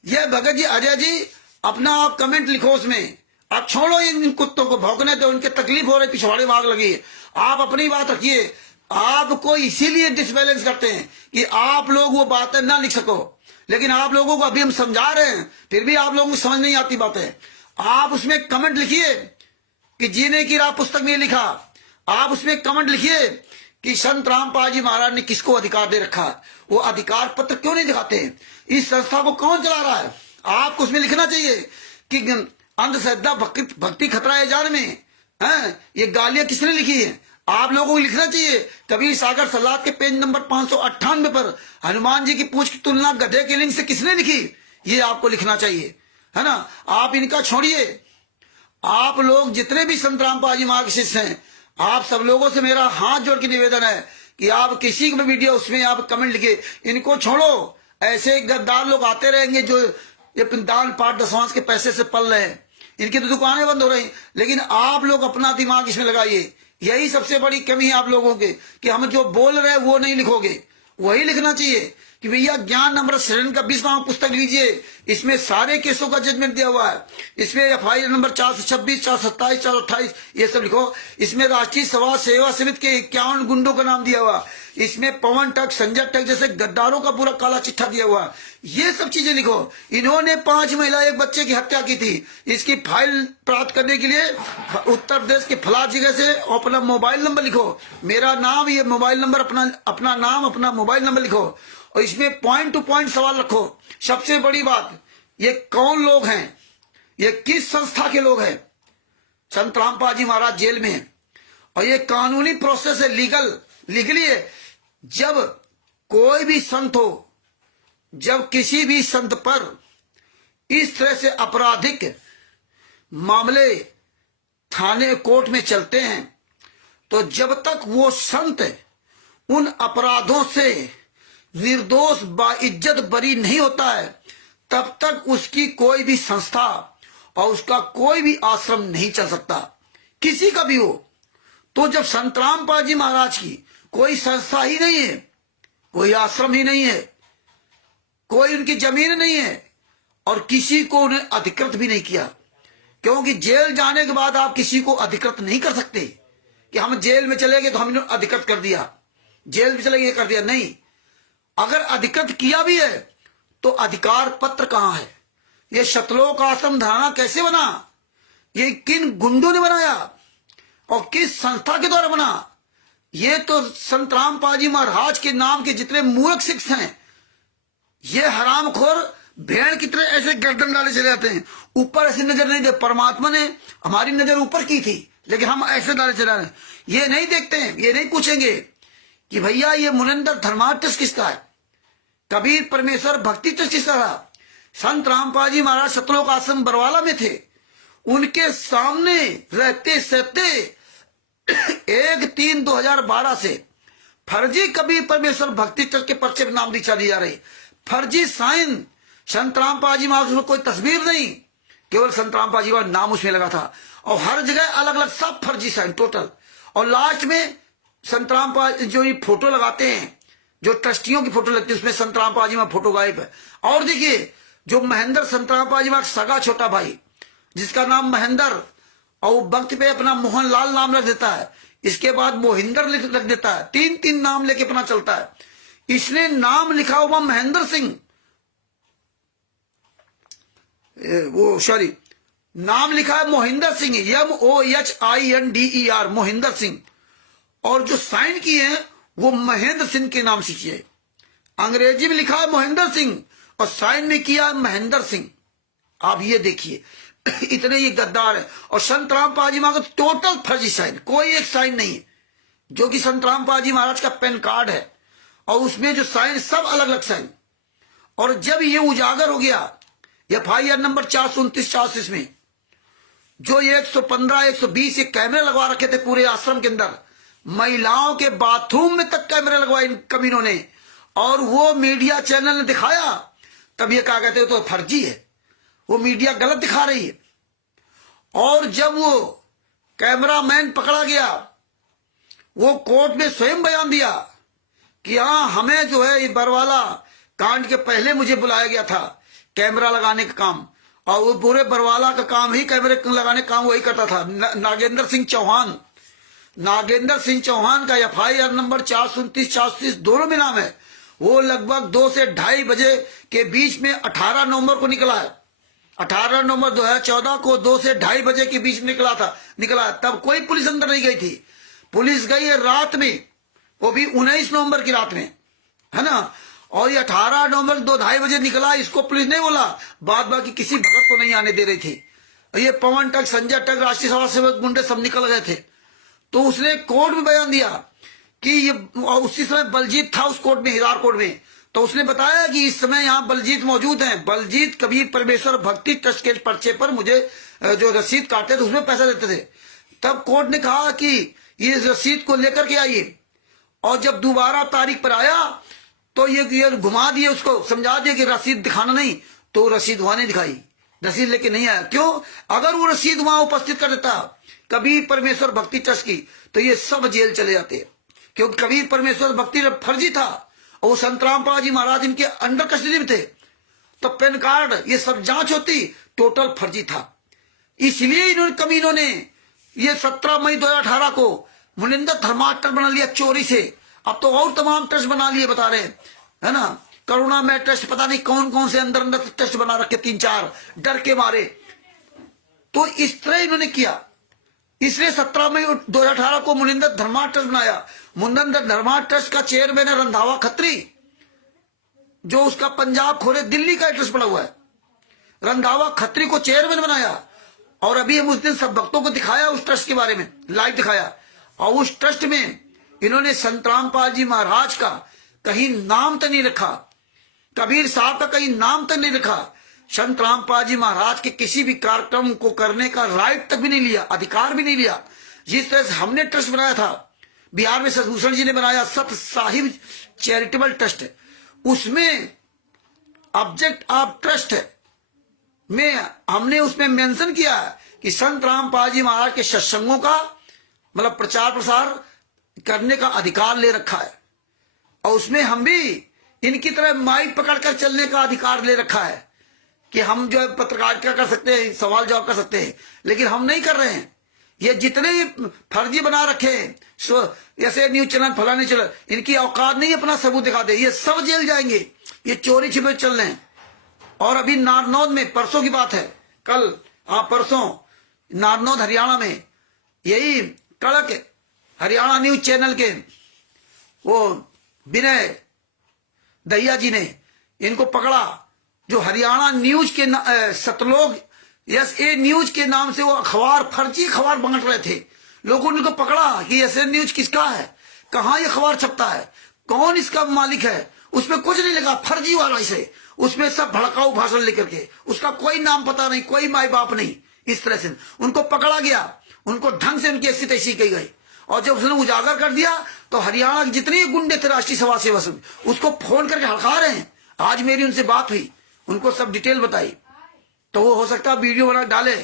ये भगत जी, अजय जी, अपना आप कमेंट लिखो उसमें। आप छोड़ो इन कुत्तों को, भौंकने दो, उनके तकलीफ हो रही, पिछवाड़े भाग लगी है। आप अपनी बात रखिए। आपको इसीलिए डिसबैलेंस करते हैं कि आप लोग वो बातें ना लिख सको, लेकिन आप लोगों को अभी हम समझा रहे हैं, फिर भी आप लोगों को समझ नहीं आती बातें। आप उसमें कमेंट लिखिए कि जीने की राह पुस्तक में लिखा। आप उसमें कमेंट लिखिए कि संत रामपाल जी महाराज ने किसको अधिकार दे रखा है, वो अधिकार पत्र क्यों नहीं दिखाते हैं, इस संस्था को कौन चला रहा है। आपको उसमें लिखना चाहिए कि अंधश्रद्धा भक्ति खतरा है जान में, है ये गालियां किसने लिखी है। आप लोगों को लिखना चाहिए कबीर सागर सलाद के पेज नंबर 598 पर हनुमान जी की पूंछ की तुलना गधे के लिंग से किसने लिखी, ये आपको लिखना चाहिए, है ना। आप इनका छोड़िए। आप लोग जितने भी संत रामपाल जी महाराज के शिष्य हैं, आप सब लोगों से मेरा हाथ जोड़ के निवेदन है कि आप किसी भी वीडियो उसमें आप कमेंट लिखिए। इनको छोड़ो, ऐसे गद्दार लोग आते रहेंगे जो ये दान पाठ दशवांश के पैसे से पल रहे हैं। इनकी तो दुकानें बंद हो रही, लेकिन आप लोग अपना दिमाग इसमें लगाइए। यही सबसे बड़ी कमी है आप लोगों के कि हम जो बोल रहे हैं वो नहीं लिखोगे। वही लिखना चाहिए कि भैया ज्ञान अमृत शरण का 20वां पुस्तक लीजिए, इसमें सारे केसों का जजमेंट दिया हुआ है। इसमें FIR नंबर 426, 427, 428 ये सब लिखो। इसमें राष्ट्रीय समाज सेवा समिति के 51 गुंडों का नाम दिया हुआ। इसमें पवन टक, संजय टक जैसे गद्दारों का पूरा काला चिट्ठा दिया हुआ। ये सब चीजें लिखो। इन्होंने 5 महिला एक बच्चे की हत्या की थी। इसकी फाइल प्राप्त करने के लिए उत्तर प्रदेश के फला जगह से अपना मोबाइल नंबर लिखो, मेरा नाम, ये मोबाइल नंबर, अपना नाम, अपना मोबाइल नंबर लिखो और इसमें पॉइंट टू पॉइंट सवाल रखो। सबसे बड़ी बात, ये कौन लोग हैं, ये किस संस्था के लोग हैं। संत रामपाल जी महाराज जेल में है और ये कानूनी प्रोसेस है, लीगली है। जब कोई भी संत हो, जब किसी भी संत पर इस तरह से आपराधिक मामले थाने कोर्ट में चलते हैं, तो जब तक वो संत उन अपराधों से निर्दोष बाइज्जत बरी नहीं होता है, तब तक उसकी कोई भी संस्था और उसका कोई भी आश्रम नहीं चल सकता, किसी का भी हो। तो जब संत रामपाल जी महाराज की कोई संस्था ही नहीं है, कोई आश्रम ही नहीं है, कोई उनकी जमीन नहीं है और किसी को उन्हें अधिकृत भी नहीं किया, क्योंकि जेल जाने के बाद आप किसी को अधिकृत नहीं कर सकते कि हम जेल में चले गए तो हमने अधिकृत कर दिया, जेल में चले गए कर दिया। नहीं, अगर अधिकृत किया भी है तो अधिकार पत्र कहां है। ये शतलोक आश्रम धारणा कैसे बना, ये किन गुंडों ने बनाया और किस संस्था के द्वारा बना। ये तो संत रामपाल जी महाराज के नाम के जितने मूर्ख सिख हैं, ये हरामखोर भेड़ की तरह ऐसे गर्दन डाले चले जाते हैं, ऊपर ऐसी नजर नहीं दे। परमात्मा ने हमारी नजर ऊपर की थी, लेकिन हम ऐसे डाले चला रहे हैं। ये नहीं देखते हैं, ये नहीं पूछेंगे कि भैया ये मुनिंदर धर्मार्थ किसका है, कबीर परमेश्वर भक्ति किसका था। संत रामपाल जी महाराज सतलोक आश्रम बरवाला में थे, उनके सामने रहते सहते 1/3/2012 से फर्जी कबीर परमेश्वर भक्ति ट्रस्ट के पर्चे पर नाम दीक्षा दी जा रही, फर्जी साइन। संत रामपाल जी महाराज उसमें कोई तस्वीर नहीं, केवल संत रामपाल जी महाराज नाम उसमें लगा था और हर जगह अलग अलग सब फर्जी साइन टोटल। और लास्ट में संतराम पाजी जो ये फोटो लगाते हैं, जो ट्रस्टियों की फोटो लगती है, उसमें संतराम पाजी में फोटो गायब है। और देखिए जो महेंद्र संतराम पाजी में सगा छोटा भाई जिसका नाम महेंद्र, और वो वक्त पे अपना मोहनलाल नाम रख देता है, इसके बाद मोहिंदर रख देता है, तीन तीन नाम लेके अपना चलता है। इसने नाम लिखा हुआ महेंद्र सिंह, वो सॉरी नाम लिखा है मोहिंदर सिंह, MOHINDER, मोहिंदर सिंह। और जो साइन किए हैं वो महेंद्र सिंह के नाम से किए। अंग्रेजी में लिखा है मोहिंदर सिंह और साइन में किया है महेंद्र सिंह। आप ये देखिए इतने ये गद्दार है। और संतराम पाजी महाराज का टोटल फर्जी साइन, कोई एक साइन नहीं है, जो कि संतराम पाजी महाराज का पेन कार्ड है और उसमें जो साइन सब अलग अलग साइन। और जब ये उजागर हो गया FIR नंबर 429-86 में, जो 115, 120 ये कैमरे लगवा रखे थे पूरे आश्रम के अंदर, महिलाओं के बाथरूम में तक कैमरे लगवाए इन कमीनों ने, और वो मीडिया चैनल ने दिखाया, तब ये क्या कहते हैं तो फर्जी है, वो मीडिया गलत दिखा रही है। और जब वो कैमरामैन पकड़ा गया, वो कोर्ट में स्वयं बयान दिया कि हाँ हमें जो है ये बरवाला कांड के पहले मुझे बुलाया गया था कैमरा लगाने का काम, और वो पूरे बरवाला का काम ही कैमरे लगाने का काम वही करता था। नागेंद्र सिंह चौहान, नागेंद्र सिंह चौहान का FIR नंबर 429-86 दोनों में नाम है। वो लगभग 2 से 2:30 बजे के बीच में 18 नवंबर को निकला है, 18 नवंबर 2014 को 2 से 2:30 बजे के बीच में निकला। तब कोई पुलिस अंदर नहीं गई थी, पुलिस गई है रात में, वो भी 19 नवंबर की रात में, है ना। और ये 18 नवंबर 2-2:30 बजे निकला, इसको पुलिस नहीं बोला, बाद बाकी किसी भगत को नहीं आने दे रही थी। ये पवन टक, संजय टक, राष्ट्रीय सभा सेवक गुंडे सब निकल गए थे। तो उसने कोर्ट में बयान दिया कि ये, उसी समय बलजीत था उस कोर्ट में, हिरार कोर्ट में, तो उसने बताया कि इस समय यहाँ बलजीत मौजूद हैं, बलजीत कबीर परमेश्वर भक्ति ट्रस्ट के पर्चे पर मुझे जो रसीद काटते थे उसमें पैसा देते थे। तब कोर्ट ने कहा कि ये रसीद को लेकर के आइए, और जब दोबारा तारीख पर आया तो ये घुमा दिए, उसको समझा दिया कि रसीद दिखाना नहीं, तो रसीद वहां नहीं दिखाई, रसीद लेके नहीं आया। क्यों? अगर वो रसीद वहां उपस्थित कर देता कबीर परमेश्वर भक्ति ट्रस्ट की, तो ये सब जेल चले जाते, क्योंकि कबीर परमेश्वर भक्ति फर्जी था और वो संतराम पाजी महाराज इनके अंडर कस्टडी में थे। तो पेन कार्ड ये सब जांच होती, टोटल फर्जी था। इसलिए इन्होंने कमीनों ने ये 17 मई 2018 को मुनिंदर धर्मार्थ ट्रस्ट बना लिया चोरी से। अब तो और तमाम ट्रस्ट बना लिए, बता रहे है ना, करुणा में ट्रस्ट, पता नहीं कौन कौन से अंदर अंदर ट्रस्ट बना रखे 3-4 डर के मारे। तो इस तरह इन्होंने किया। इसलिए 17 मई 2018 को मुनिंदर धर्मार्थ ट्रस्ट बनाया। मुनिंदर धर्मार्थ ट्रस्ट का चेयरमैन है रंधावा खत्री, जो उसका पंजाब खोरे दिल्ली का ट्रस्ट बना हुआ है। रंधावा खत्री को चेयरमैन बनाया, और अभी हम उस दिन सब भक्तों को दिखाया उस ट्रस्ट के बारे में, लाइव दिखाया। और उस ट्रस्ट में इन्होंने संतराम पाजी महाराज का कहीं नाम तक नहीं रखा, कबीर साहब का कहीं नाम तक नहीं रखा, संतराम पाजी महाराज के किसी भी कार्यक्रम को करने का राइट तक भी नहीं लिया, अधिकार भी नहीं लिया। जिस तरह से हमने ट्रस्ट बनाया था, बिहार में सतभूषण जी ने बनाया सत साहिब चैरिटेबल ट्रस्ट, उसमें ऑब्जेक्ट ऑफ ट्रस्ट में हमने उसमें मेंशन किया कि संत रामपाल जी महाराज के सत्संगों का मतलब प्रचार प्रसार करने का अधिकार ले रखा है, और उसमें हम भी इनकी तरह माइक पकड़कर चलने का अधिकार ले रखा है कि हम जो है पत्रकारिता कर सकते हैं, सवाल जवाब कर सकते हैं, लेकिन हम नहीं कर रहे हैं। ये जितने फर्जी बना रखे हैं, जैसे न्यूज चैनल फलाने चैनल, इनकी औकात नहीं अपना सबूत दिखा दे, ये सब जेल जाएंगे। ये चोरी छिपे चल रहे हैं। और अभी नारनौद में परसों की बात है, कल परसों नारनौद हरियाणा में यही कड़क हरियाणा न्यूज चैनल के वो विनय दहिया जी ने इनको पकड़ा, जो हरियाणा न्यूज के सतलोक ए न्यूज के नाम से वो अखबार फर्जी अखबार बांट रहे थे। लोगों ने उनको पकड़ा कि ऐसे न्यूज किसका है, कहाँ ये अखबार छपता है, कौन इसका मालिक है। उसमें कुछ नहीं लिखा, फर्जी वाला इसे, उसमें सब भड़काऊ भाषण लेकर के, उसका कोई नाम पता नहीं, कोई माई बाप नहीं। इस तरह से उनको पकड़ा गया, उनको ढंग से उनकी ऐसी तैसी की गई। और जब उसने उजागर कर दिया तो हरियाणा के जितने गुंडे थे राष्ट्रीय सभा सेवक उसको फोन करके हड़का रहे हैं। आज मेरी उनसे बात हुई, उनको सब डिटेल बताई, तो वो हो सकता है वीडियो बना डाले,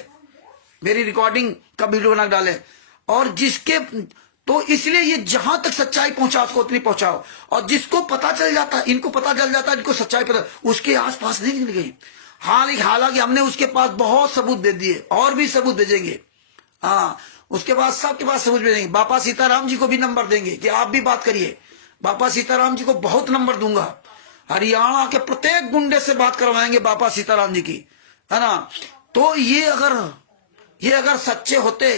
मेरी रिकॉर्डिंग का वीडियो बना डाले। और जिसके तो इसलिए ये जहां तक सच्चाई पहुंचा उसको उतनी पहुंचाओ, और जिसको पता चल जाता, इनको पता चल जाता, इनको सच्चाई पता, उसके आसपास नहीं निकल गई। हालांकि हमने उसके पास बहुत सबूत दे दिए, और भी सबूत भेजेंगे। हाँ, उसके बाद सबके पास सबूत भेजेंगे। बापा सीताराम जी को भी नंबर देंगे कि आप भी बात करिए। बापा सीताराम जी को बहुत नंबर दूंगा। हरियाणा के प्रत्येक गुंडे से बात करवाएंगे बापा सीताराम जी की, है ना। तो ये अगर सच्चे होते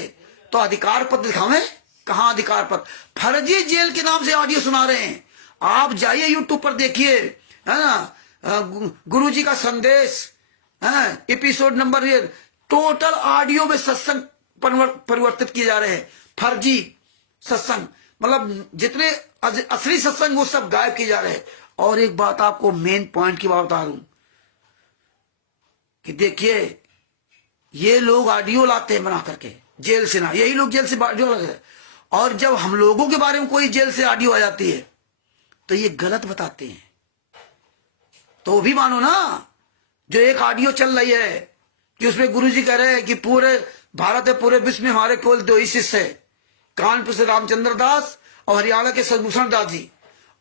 तो अधिकार पत्र दिखावें। कहां अधिकार पत्र? फर्जी जेल के नाम से ऑडियो सुना रहे हैं। आप जाइए यूट्यूब पर देखिए, है ना, गुरु जी का संदेश, है एपिसोड नंबर, ये टोटल ऑडियो में सत्संग परिवर्तित किए जा रहे हैं। फर्जी सत्संग, मतलब जितने असली सत्संग वो सब गायब किए जा रहे हैं। और एक बात आपको मेन पॉइंट की बात बता दूं कि देखिए, ये लोग ऑडियो लाते हैं बना करके जेल से, ना यही लोग जेल से ऑडियो लाते हैं, और जब हम लोगों के बारे में कोई जेल से ऑडियो आ जाती है तो ये गलत बताते हैं। तो भी मानो ना, जो एक ऑडियो चल रही है कि उसमें गुरुजी कह रहे हैं कि पूरे भारत है, पूरे विश्व में हमारे केवल 2 ही शिष्य है, कानपुर से रामचंद्र दास और हरियाणा के सदभूषण दास जी,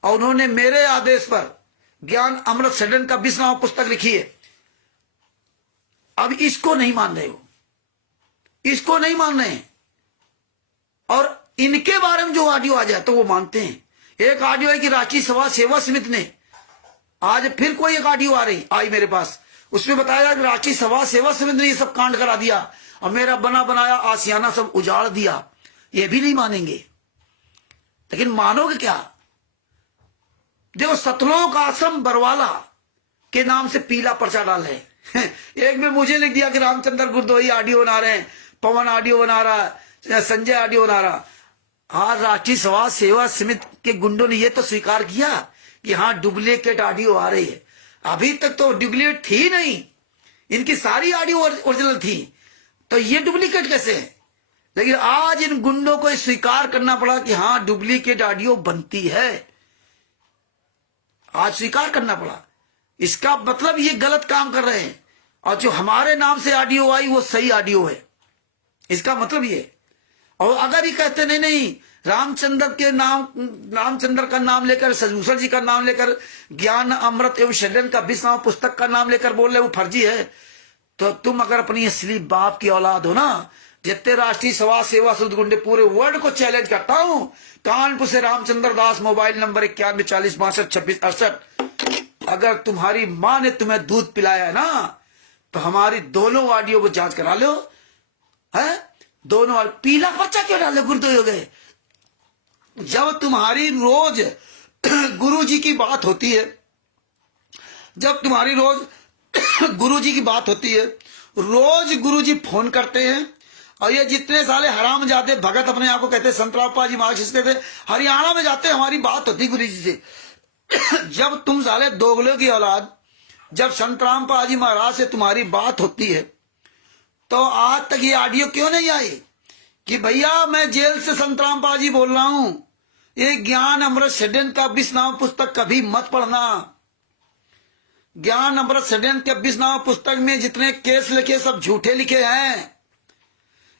और उन्होंने मेरे आदेश पर ज्ञान अमृत सडन का 20 नाम पुस्तक लिखी है। अब इसको नहीं मान रहे हो, इसको नहीं मान रहे हैं, और इनके बारे में जो ऑडियो आ जाए तो वो मानते हैं। एक ऑडियो है कि रांची सभा सेवा समिति ने, आज फिर कोई एक ऑडियो आई मेरे पास, उसमें बताया कि रांची सभा सेवा समिति ने ये सब कांड करा दिया और मेरा बना बनाया आसियाना सब उजाड़ दिया। ये भी नहीं मानेंगे, लेकिन मानोगे क्या? देखो, सतलोक आश्रम बरवाला के नाम से पीला पर्चा डाल है। एक में मुझे लिख दिया कि रामचंद्र गुरदोही ऑडियो बना रहे हैं, पवन ऑडियो बना रहा, संजय ऑडियो बना रहा। आज राष्ट्रीय सभा सेवा समिति के गुंडों ने यह तो स्वीकार किया कि हाँ, डुप्लीकेट ऑडियो आ रही है। अभी तक तो डुप्लीकेट थी नहीं, इनकी सारी ऑडियो ओरिजिनल थी, तो ये डुप्लीकेट कैसे है? लेकिन आज इन गुंडों को स्वीकार करना पड़ा कि हाँ, डुप्लीकेट ऑडियो बनती है। आज स्वीकार करना पड़ा। इसका मतलब ये गलत काम कर रहे हैं, और जो हमारे नाम से ऑडियो आई वो सही ऑडियो है, इसका मतलब ये। और अगर ये कहते नहीं नहीं, रामचंद्र का नाम लेकर, सदभूषण जी का नाम लेकर, ज्ञान अमृत एवं षड्यंत्र का 20 नाम पुस्तक का नाम लेकर बोल रहे वो फर्जी है, तो तुम अगर अपनी असली बाप की औलाद हो ना, जितने राष्ट्रीय सभा सेवा शुद्ध गुंडे पूरे वर्ल्ड को चैलेंज करता हूं, कानपुर से रामचंद्र दास, मोबाइल नंबर 9140622668, अगर तुम्हारी मां ने तुम्हें दूध पिलाया ना, तो हमारी दोनों ऑडियो को जांच करा लो। है दोनों पीला पर्चा क्यों डाले गुरुदोही हो गए? जब तुम्हारी रोज गुरु जी की बात होती है, जब तुम्हारी रोज गुरु जी की बात होती है, रोज गुरु जी फोन करते हैं, और ये जितने साले हराम जाते भगत अपने आप को कहते, संतरापा जी मार्क्सिस्ट थे, हरियाणा में जाते हमारी बात होती गुरु जी से। जब तुम साले दोगले की औलाद, जब संतरामपा जी महाराज से तुम्हारी बात होती है, तो आज तक ये ऑडियो क्यों नहीं आई कि भैया मैं जेल से संतरामपा जी बोल रहा हूं, ये ज्ञान अमृत षड्यंत्र का 20 नाम पुस्तक कभी मत पढ़ना। ज्ञान अमृत षड्यंत्र के 20 नाम पुस्तक में जितने केस लिखे सब झूठे लिखे हैं।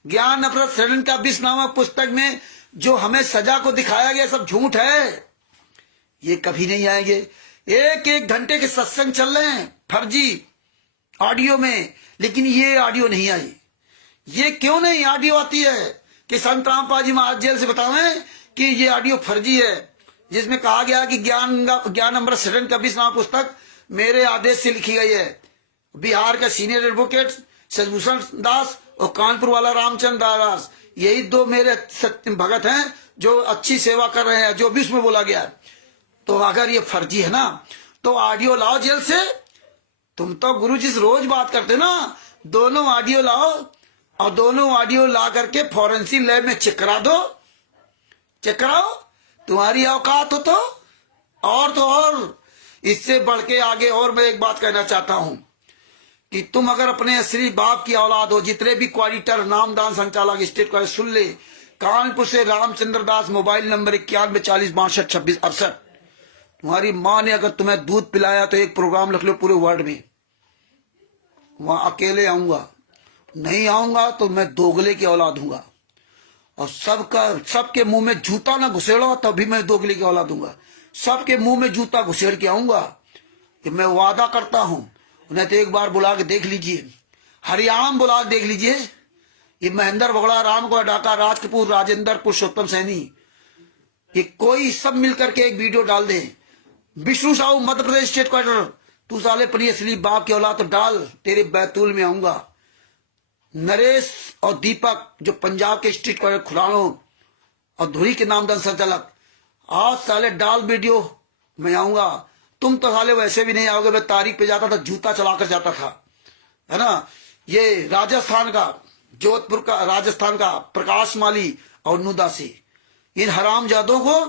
ज्ञान अमृत षड्यंत्र का 20 नाम पुस्तक में जो हमें सजा को दिखाया गया सब झूठ है, ये कभी नहीं आएंगे। 1-1 घंटे के सत्संग चल रहे हैं फर्जी ऑडियो में, लेकिन ये ऑडियो नहीं आई। ये क्यों नहीं ऑडियो आती है कि संत रामपाल जी महाराज जेल से बतावें कि ये ऑडियो फर्जी है, जिसमें कहा गया कि ज्ञान अमृत षड्यंत्र का 20 नाम पुस्तक मेरे आदेश से लिखी गई है। बिहार का सीनियर एडवोकेट सदभूषण दास और कानपुर वाला रामचंद्र दास, यही 2 मेरे सत्य भगत हैं जो अच्छी सेवा कर रहे हैं, जो भी उसमें बोला गया। तो अगर ये फर्जी है ना, तो ऑडियो लाओ जेल से। तुम तो गुरुजी से रोज बात करते ना, दोनों ऑडियो लाओ, और दोनों ऑडियो ला करके फॉरेंसिक लैब में चेक करा दो, चेक कराओ, तुम्हारी औकात हो तो। और इससे बढ़ के आगे और मैं एक बात कहना चाहता हूं कि तुम अगर अपने असली बाप की औलाद हो, जितने भी क्वाडिटर, नामदान संचालक, स्टेट का सुन ले, कानपुर से रामचंद्र दास, मोबाइल नंबर 9140622668, तुम्हारी मां ने अगर तुम्हें दूध पिलाया तो एक प्रोग्राम लिख लो पूरे वर्ल्ड में, वहां अकेले आऊंगा, नहीं आऊंगा तो मैं दोगले की औलाद हूंगा। और सबके मुंह में जूता ना घुसेड़ो तभी मैं दोगली की औलाद दूंगा। सबके मुंह में जूता घुसेड़ के आऊंगा कि मैं वादा करता हूं। उन्हें तो एक बार बुला के देख लीजिए, हरियाणा में बुला के देख लीजिए। ये महेंद्र बगड़ा, रामगढ़ डाका, राज कपूर, राजेंद्र, पुरुषोत्तम सैनी, ये कोई सब मिलकर के एक वीडियो डाल दे। विष्णु साहू मध्य प्रदेश स्टेट क्वार्टर, तू साले पनी असली बाप की औलाद तो डाल, तेरे बैतूल में आऊंगा। नरेश और दीपक जो पंजाब के स्टेट क्वार्टर खुलानो और धुरी के नामदान संचालक, आज साले डाल वीडियो, मैं आऊंगा। तुम तो साले वैसे भी नहीं आओगे। मैं तारीख पे जाता था, जूता चलाकर जाता था, है ना। ये राजस्थान का, जोधपुर का, राजस्थान का प्रकाश माली और नुदासी, इन हरामजादों को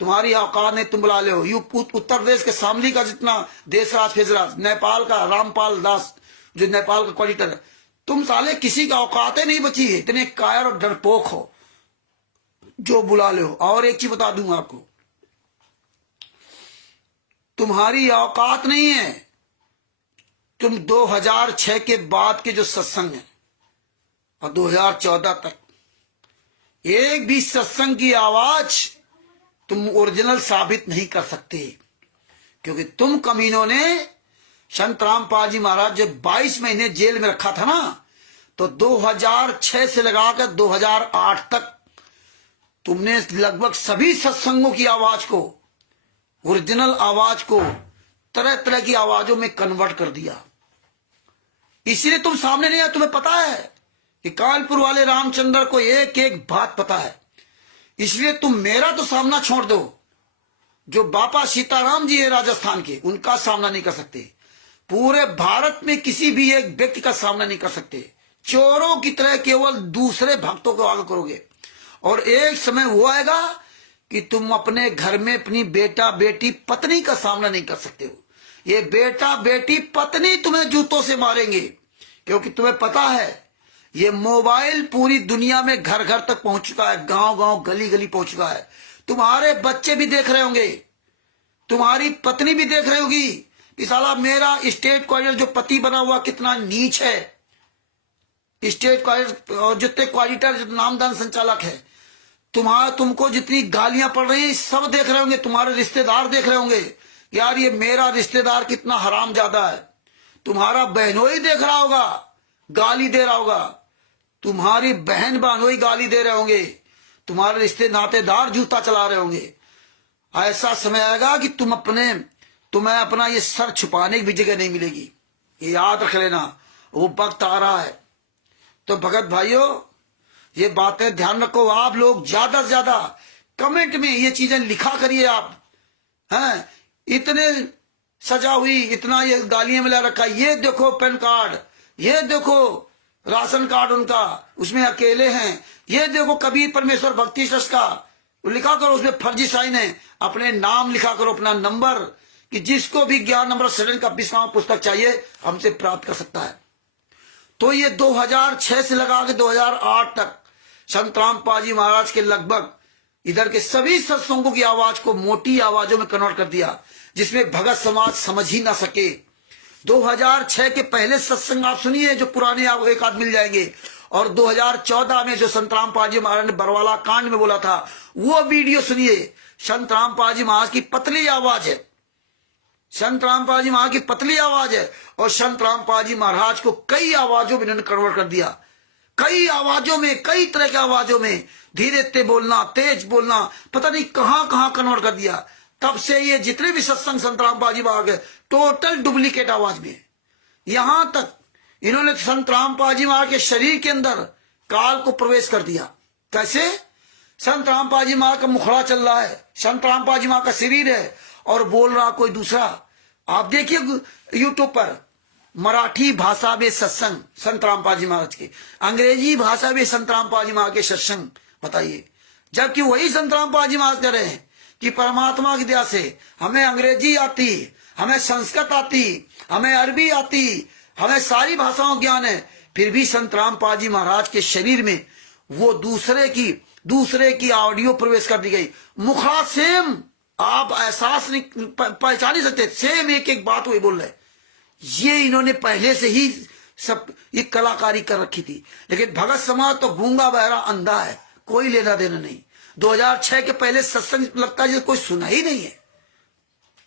तुम्हारी औकात नहीं, तुम बुला ले हो। उत्तर प्रदेश के शामली का जितना देशराज फेजराज, नेपाल का रामपाल दास जो नेपाल का कोऑर्डिनेटर है, तुम साले किसी का औकात नहीं बची है। इतने कायर और डरपोक हो जो बुला ले हो। और एक चीज बता दूंगा आपको, तुम्हारी औकात नहीं है। तुम 2006 के बाद के जो सत्संग है और 2014 तक एक भी सत्संग की आवाज तुम ओरिजिनल साबित नहीं कर सकते, क्योंकि तुम कमीनों ने संत रामपाल जी महाराज जो 22 महीने जेल में रखा था ना, तो 2006 से लगाकर 2008 तक तुमने लगभग सभी सत्संगों की आवाज को, ओरिजिनल आवाज को तरह तरह की आवाजों में कन्वर्ट कर दिया। इसलिए तुम सामने नहीं आए। तुम्हें पता है कि कानपुर वाले रामचंद्र को एक एक बात पता है, इसलिए तुम मेरा तो सामना छोड़ दो। जो बापा सीताराम जी है राजस्थान के, उनका सामना नहीं कर सकते। पूरे भारत में किसी भी एक व्यक्ति का सामना नहीं कर सकते। चोरों की तरह केवल दूसरे भक्तों को आगे करोगे, और एक समय वो आएगा कि तुम अपने घर में अपनी बेटा बेटी पत्नी का सामना नहीं कर सकते हो। ये बेटा बेटी पत्नी तुम्हें जूतों से मारेंगे, क्योंकि तुम्हें पता है ये मोबाइल पूरी दुनिया में घर घर तक पहुंच चुका है, गांव गांव गली गली पहुंच चुका है। तुम्हारे बच्चे भी देख रहे होंगे, तुम्हारी पत्नी भी देख रही होगी कि साला मेरा स्टेट क्वार्टर जो पति बना हुआ कितना नीच है। स्टेट क्वार्टर और जितने क्वार्टर नामदान संचालक है, तुमको जितनी गालियां पड़ रही है सब देख रहे होंगे। तुम्हारे रिश्तेदार देख रहे होंगे, यार ये मेरा रिश्तेदार कितना हराम ज्यादा है। तुम्हारा बहनोई देख रहा होगा, गाली दे रहा होगा। तुम्हारी बहन बहनोई गाली दे रहे होंगे, तुम्हारे रिश्ते नातेदार जूता चला रहे होंगे। ऐसा समय आएगा कि तुम्हें अपना ये सर छुपाने की भी जगह नहीं मिलेगी। ये याद रख लेना, वो वक्त आ रहा है। तो भगत भाइयों, ये बातें ध्यान रखो। आप लोग ज्यादा से ज्यादा कमेंट में ये चीजें लिखा करिए। आप हैं इतने सजा हुई, इतना ये गालियां मिला रखा, ये देखो पैन कार्ड, ये देखो राशन कार्ड उनका, उसमें अकेले हैं, ये देखो कबीर परमेश्वर भक्ति ट्रस्ट का लिखा करो, उसमें फर्जी साइन है। अपने नाम लिखा करो, अपना नंबर, कि जिसको भी ज्ञान नंबर सडन का 20वां पुस्तक चाहिए हमसे प्राप्त कर सकता है। तो ये 2006 से लगा के 2008 तक संत रामपाल जी महाराज के लगभग इधर के सभी सत्संगों की आवाज को मोटी आवाजों में कन्वर्ट कर दिया, जिसमें भगत समाज समझ ही ना सके। 2006 के पहले सत्संग आप सुनिए, जो पुराने आपको एक आध मिल जाएंगे, और 2014 में जो संत रामपाल जी महाराज ने बरवाला कांड में बोला था, वो वीडियो सुनिए। संत रामपाल जी महाराज की पतली आवाज है, संत रामपाल जी महाराज की पतली आवाज है, और संत रामपाल जी महाराज को कई आवाजों में इन्होंने कन्वर्ट कर दिया। कई आवाजों में, कई तरह की आवाजों में, धीरे ते बोलना, तेज बोलना, पता नहीं कहां कहां कन्वर्ट कर दिया। तब से ये जितने भी सत्संग संत रामपाल जी महाराज के टोटल डुप्लीकेट आवाज में। यहां तक इन्होंने संत रामपाल जी महाराज के शरीर के अंदर काल को प्रवेश कर दिया। कैसे? संत रामपाल जी महाराज का मुखड़ा चल रहा है, संत रामपाल जी महाराज का शरीर है, और बोल रहा कोई दूसरा। आप देखिए यूट्यूब पर मराठी भाषा में सत्संग संत रामपाल जी महाराज के, अंग्रेजी भाषा में संत रामपाल जी महाराज के सत्संग, बताइए। जबकि वही संत रामपाल जी महाराज कह रहे हैं कि परमात्मा की दया से हमें अंग्रेजी आती, हमें संस्कृत आती, हमें अरबी आती, हमें सारी भाषाओं ज्ञान है, फिर भी संत रामपाल जी महाराज के शरीर में वो दूसरे की ऑडियो प्रवेश कर दी गई। मुखड़ा सेम, आप एहसास नहीं पहचान नहीं सकते, सेम एक एक बात वही बोल रहे। ये इन्होंने पहले से ही सब ये कलाकारी कर रखी थी। लेकिन भगत समाज तो गूंगा बहरा अंधा है, कोई लेना देना नहीं। 2006 के पहले सत्संग लगता है कोई सुना ही नहीं है।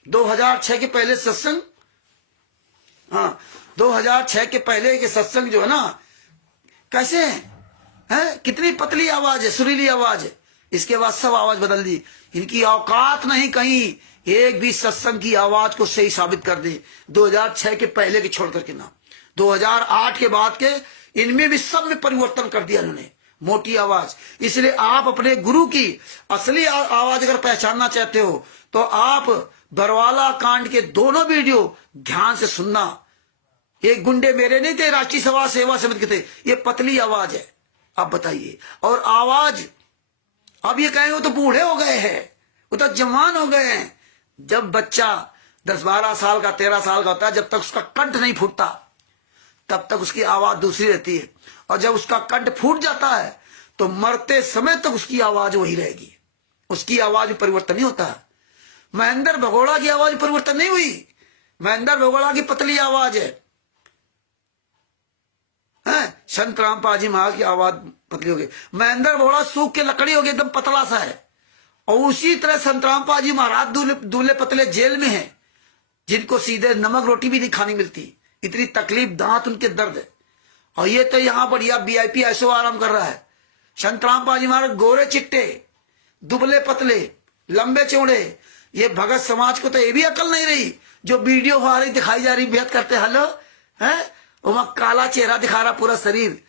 2006 के पहले सत्संग, हाँ 2006 के पहले के सत्संग जो है ना कैसे है, कितनी पतली आवाज है, सुरीली आवाज है। इसके बाद सब आवाज बदल दी। इनकी औकात नहीं कहीं एक भी सत्संग की आवाज को सही साबित कर दे। 2006 के पहले के छोड़ करके ना, 2008 के बाद के इनमें भी सब में परिवर्तन कर दिया इन्होंने, मोटी आवाज। इसलिए आप अपने गुरु की असली आवाज अगर पहचानना चाहते हो तो आप बरवाला कांड के दोनों वीडियो ध्यान से सुनना। ये गुंडे मेरे नहीं थे, राष्ट्रीय सभा सेवा समिति के थे। ये पतली आवाज है। अब बताइए, और आवाज अब ये कहेंगे वो तो बूढ़े हो गए हैं, वो तो जवान हो गए हैं। जब बच्चा 10-12 साल का 13 साल का होता है, जब तक उसका कंठ नहीं फूटता तब तक उसकी आवाज दूसरी रहती है, और जब उसका कंठ फूट जाता है तो मरते समय तक उसकी आवाज वही रहेगी। उसकी आवाज में परिवर्तन नहीं होता। महेंद्र भगोड़ा की आवाज परिवर्तन नहीं हुई। महेंद्र भगोड़ा की पतली आवाज है, संत रामपाल जी महाराज की आवाज पतली हो गई। महेंद्र भगोड़ा सूख के लकड़ी हो गई, एकदम पतला सा है। और उसी तरह संत रामपाल जी महाराज दूल्हे पतले जेल में हैं, जिनको सीधे नमक रोटी भी नहीं खानी मिलती, इतनी तकलीफ, दांत उनके दर्द है। और ये तो यहां बढ़िया VIP ऐसो आराम कर रहा है। संत रामपाल जी महाराज गोरे चिट्टे, दुबले पतले, लंबे चौड़े। ये भगत समाज को तो ये भी अकल नहीं रही, जो वीडियो आ रही दिखाई जा रही, बेहद करते हेलो है, वहां काला चेहरा दिखा रहा, पूरा शरीर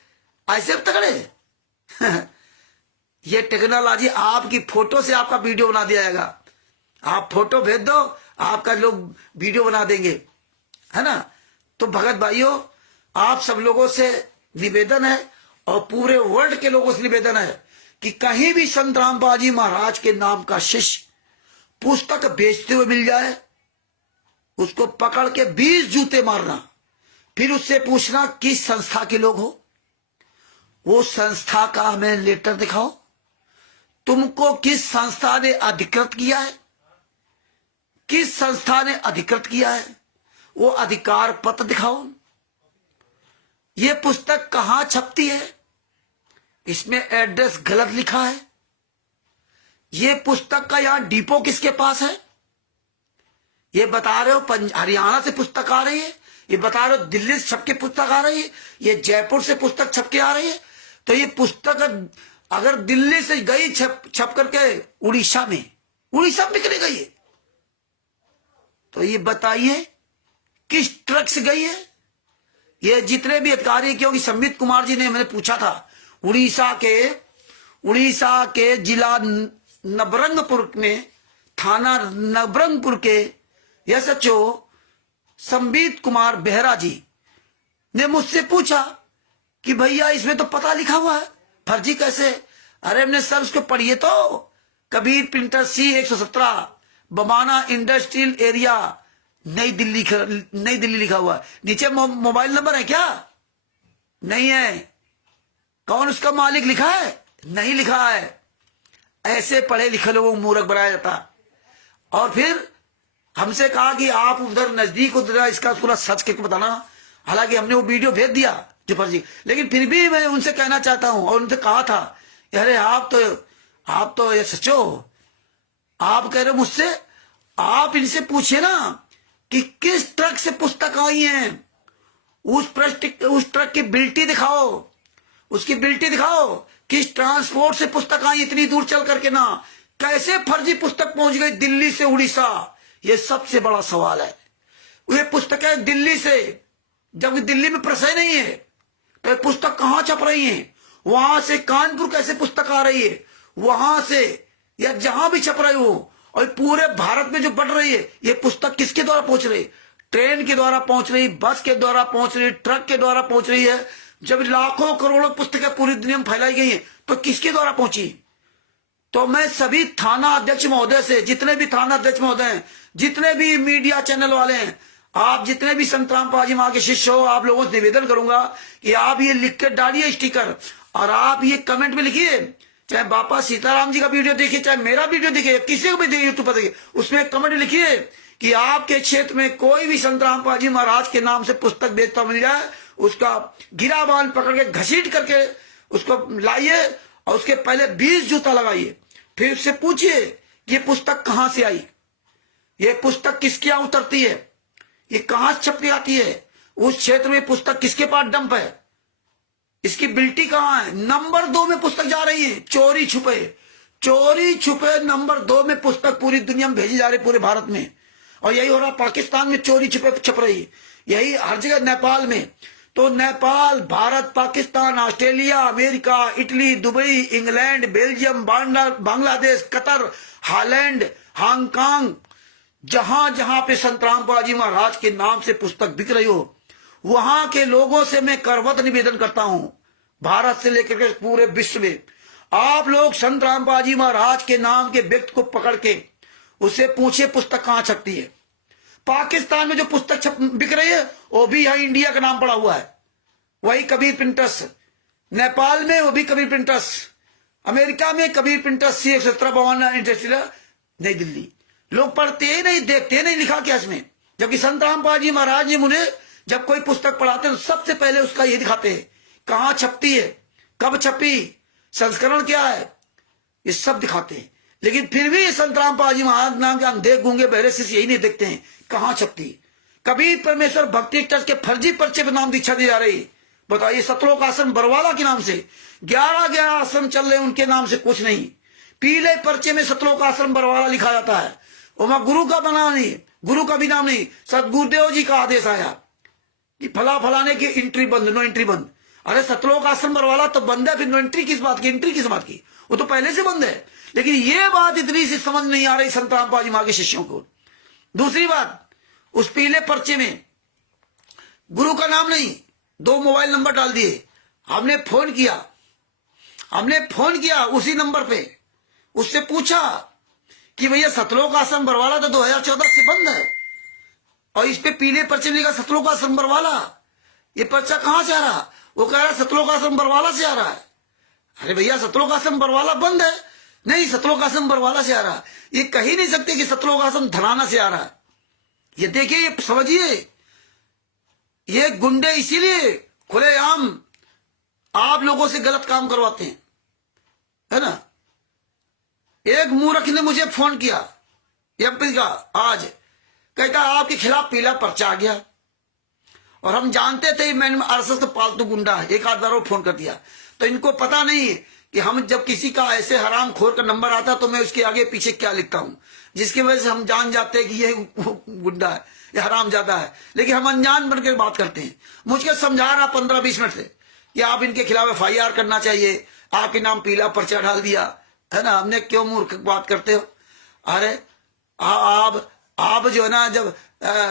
ऐसे तगड़े। ये टेक्नोलॉजी आपकी फोटो से आपका वीडियो बना दिया जाएगा। आप फोटो भेज दो, आपका लोग वीडियो बना देंगे, है ना। तो भगत भाइयों, आप सब लोगों से निवेदन है और पूरे वर्ल्ड के लोगों से निवेदन है कि कहीं भी संत रामपाल जी महाराज के नाम का शिष्य पुस्तक बेचते हुए मिल जाए, उसको पकड़ के 20 जूते मारना, फिर उससे पूछना किस संस्था के लोग हो, वो संस्था का हमें लेटर दिखाओ, तुमको किस संस्था ने अधिकृत किया है, किस संस्था ने अधिकृत किया है, वो अधिकार पत्र दिखाओ। ये पुस्तक कहां छपती है, इसमें एड्रेस गलत लिखा है। ये पुस्तक का यहां डिपो किसके पास है, ये बता रहे हो हरियाणा से पुस्तक आ रही है, ये बता रहे हो दिल्ली से छप के पुस्तक आ रही है, ये जयपुर से पुस्तक छप के आ रही है। तो ये पुस्तक अगर दिल्ली से गई छप करके उड़ीसा में बिकने गई है, तो ये बताइए किस ट्रक से गई है। ये जितने भी अधिकारी, क्योंकि संबित कुमार जी ने मैंने पूछा था, उड़ीसा के जिला नवरंगपुर में, थाना नवरंगपुर के SHO संबित कुमार बेहरा जी ने मुझसे पूछा कि भैया इसमें तो पता लिखा हुआ है, फर्जी कैसे। अरे हमने सर उसको पढ़िए तो, कबीर प्रिंटर C117 बमाना इंडस्ट्रियल एरिया नई दिल्ली लिखा हुआ है। नीचे मोबाइल नंबर है क्या, नहीं है। कौन उसका मालिक लिखा है, नहीं लिखा है। ऐसे पढ़े लिखे लोगों को मूर्ख बनाया जाता। और फिर हमसे कहा कि आप उधर नजदीक उधर इसका पूरा सच के बताना। हालांकि हमने वो वीडियो भेज दिया जो फर्जी, लेकिन फिर भी मैं उनसे कहना चाहता हूं, और उनसे कहा था, अरे आप तो ये सचो, आप कह रहे मुझसे, आप इनसे पूछिए ना कि किस ट्रक से पुस्तक आई है, उस ट्रक की बिल्टी दिखाओ, उसकी बिल्टी दिखाओ, किस ट्रांसपोर्ट से पुस्तक आई, इतनी दूर चल करके ना, कैसे फर्जी पुस्तक पहुंच गई दिल्ली से उड़ीसा, ये सबसे बड़ा सवाल है। ये पुस्तकें दिल्ली से, जबकि दिल्ली में प्रेस नहीं है, तो ये पुस्तक कहां छप रही है, वहां से कानपुर कैसे पुस्तक आ रही है, वहां से या जहां भी छप रही हो, और पूरे भारत में जो बढ़ रही है, ये पुस्तक किसके द्वारा पहुंच रही, ट्रेन के द्वारा पहुंच रही, बस के द्वारा पहुंच रही, ट्रक के द्वारा पहुंच रही है। जब लाखों करोड़ों पुस्तकें पूरी दुनिया में फैलाई गई हैं, तो किसके द्वारा पहुंची। तो मैं सभी थाना अध्यक्ष महोदय से, जितने भी थाना अध्यक्ष महोदय हैं, जितने भी मीडिया चैनल वाले हैं, आप जितने भी संत रामपाल जी महाराज के शिष्य हो, आप लोगों से निवेदन करूंगा कि आप ये लिख कर डालिए स्टिकर, और आप ये कमेंट में लिखिए, चाहे बापा सीताराम जी का वीडियो देखिए, चाहे मेरा वीडियो देखिए, किसी को भी देखिए यूट्यूब पर देखिए, उसमें कमेंट लिखिए कि आपके क्षेत्र में कोई भी संत रामपाल जी महाराज के नाम से पुस्तक बेचता मिल जाए, उसका गिरा बाल पकड़ के घसीट करके उसको लाइए, और उसके पहले 20 जूता लगाइए, फिर उससे पूछिए कि ये पुस्तक कहां से आई, ये पुस्तक किसके यहां उतरती है, ये कहां छप के आती है, उस क्षेत्र में पुस्तक किसके पास डंप है, इसकी बिल्टी कहां है। नंबर 2 में पुस्तक जा रही है, चोरी छुपे नंबर 2 में पुस्तक पूरी दुनिया में भेजी जा रही, पूरे भारत में। और यही हो रहा पाकिस्तान में, चोरी छुपे छप रही है, यही हर जगह। नेपाल में तो Nepal, Bharat, Pakistan, Australia, America, Italy, Dubai, England, Belgium, Bangladesh, Qatar, Holland, Hong Kong, जहां जहां पे संत रामपाल जी महाराज के नाम से पुस्तक बिक रही हो, वहां के लोगों से मैं करवत निवेदन करता हूं, भारत से लेकर के पूरे विश्व में, आप लोग संत रामपाल जी महाराज के नाम के व्यक्ति को पकड़ के उससे पूछे पुस्तक कहां छपती है। पाकिस्तान में जो पुस्तक बिक रही है वो भी यहां इंडिया का नाम पड़ा हुआ है, वही कबीर प्रिंटर्स। नेपाल में वो भी कबीर प्रिंटर्स, अमेरिका में कबीर प्रिंटर्स, C11752 इंडस्ट्रियल, नई दिल्ली। लोग पढ़ते ही नहीं, देखते नहीं, लिखा क्या इसमें। जबकि संत रामपाल जी महाराज जी मुझे जब कोई पुस्तक पढ़ाते हैं तो सबसे पहले उसका ये दिखाते हैं, कहां छपती है, कब छपी, संस्करण क्या है, ये सब दिखाते हैं। लेकिन फिर भी संत रामपाल जी महाराज नाम के अंधे गूंगे बहरे शिष्य यही नहीं देखते हैं कहां छपती। कबीर परमेश्वर भक्ति ट्रस्ट के फर्जी पर्चे पर नाम दीक्षा दी जा रही। बताइए, सतलोक आश्रम बरवाला के नाम से 11 आश्रम चल रहे, उनके नाम से कुछ नहीं। पीले पर्चे में सतलोक आश्रम बरवाला लिखा जाता है, वहां गुरु का बना नहीं, गुरु का भी नाम नहीं। सदगुरुदेव जी का आदेश आया कि फलाने की एंट्री बंद, नो एंट्री बंद। अरे सतलोक आश्रम बरवाला तो बंद है, फिर नो एंट्री किस बात की, एंट्री किस बात की, वो तो पहले से बंद है। लेकिन ये बात इतनी सी समझ नहीं आ रही संत रामपाल जी महाराज के शिष्यों को। दूसरी बात, उस पीले पर्चे में गुरु का नाम नहीं, 2 मोबाइल नंबर डाल दिए। हमने फोन किया उसी नंबर पे, उससे पूछा कि भैया सतलोक आश्रम बरवाला तो 2014 से बंद है, और इस पे पीले पर्चे में लिखा सतलोक आश्रम बरवाला, ये पर्चा कहां से आ रहा। वो कह रहा है सतलोक आश्रम बरवाला से आ रहा है। अरे भैया, सतलोक आश्रम बरवाला बंद है, नहीं सतलोक आश्रम बरवाला से आ रहा है। ये कह ही नहीं सकते कि सतलोक आश्रम धनाना से आ रहा है। ये देखिए, ये समझिए, ये गुंडे इसीलिए खुलेआम आप लोगों से गलत काम करवाते हैं, है ना। एक मूर्ख ने मुझे फोन किया एमपी का, आज कहता आपके खिलाफ पीला पर्चा आ गया, और हम जानते थे मैंने आरएसएस का पालतू गुंडा है। एक आध बार वो फोन कर दिया, तो इनको पता नहीं कि हम जब किसी का ऐसे हराम खोर का नंबर आता तो मैं उसके आगे पीछे क्या लिखता हूं, जिसकी वजह से हम जान जाते हैं कि ये गुंडा है, ये हराम ज्यादा है। लेकिन हम अनजान बनकर बात करते हैं। मुझे समझा रहा 15-20 मिनट से कि आप इनके खिलाफ FIR करना चाहिए, आपके नाम पीला पर्चा डाल दिया, है ना। हमने क्यों मूर्ख बात करते हो। अरे आप जो है ना, जब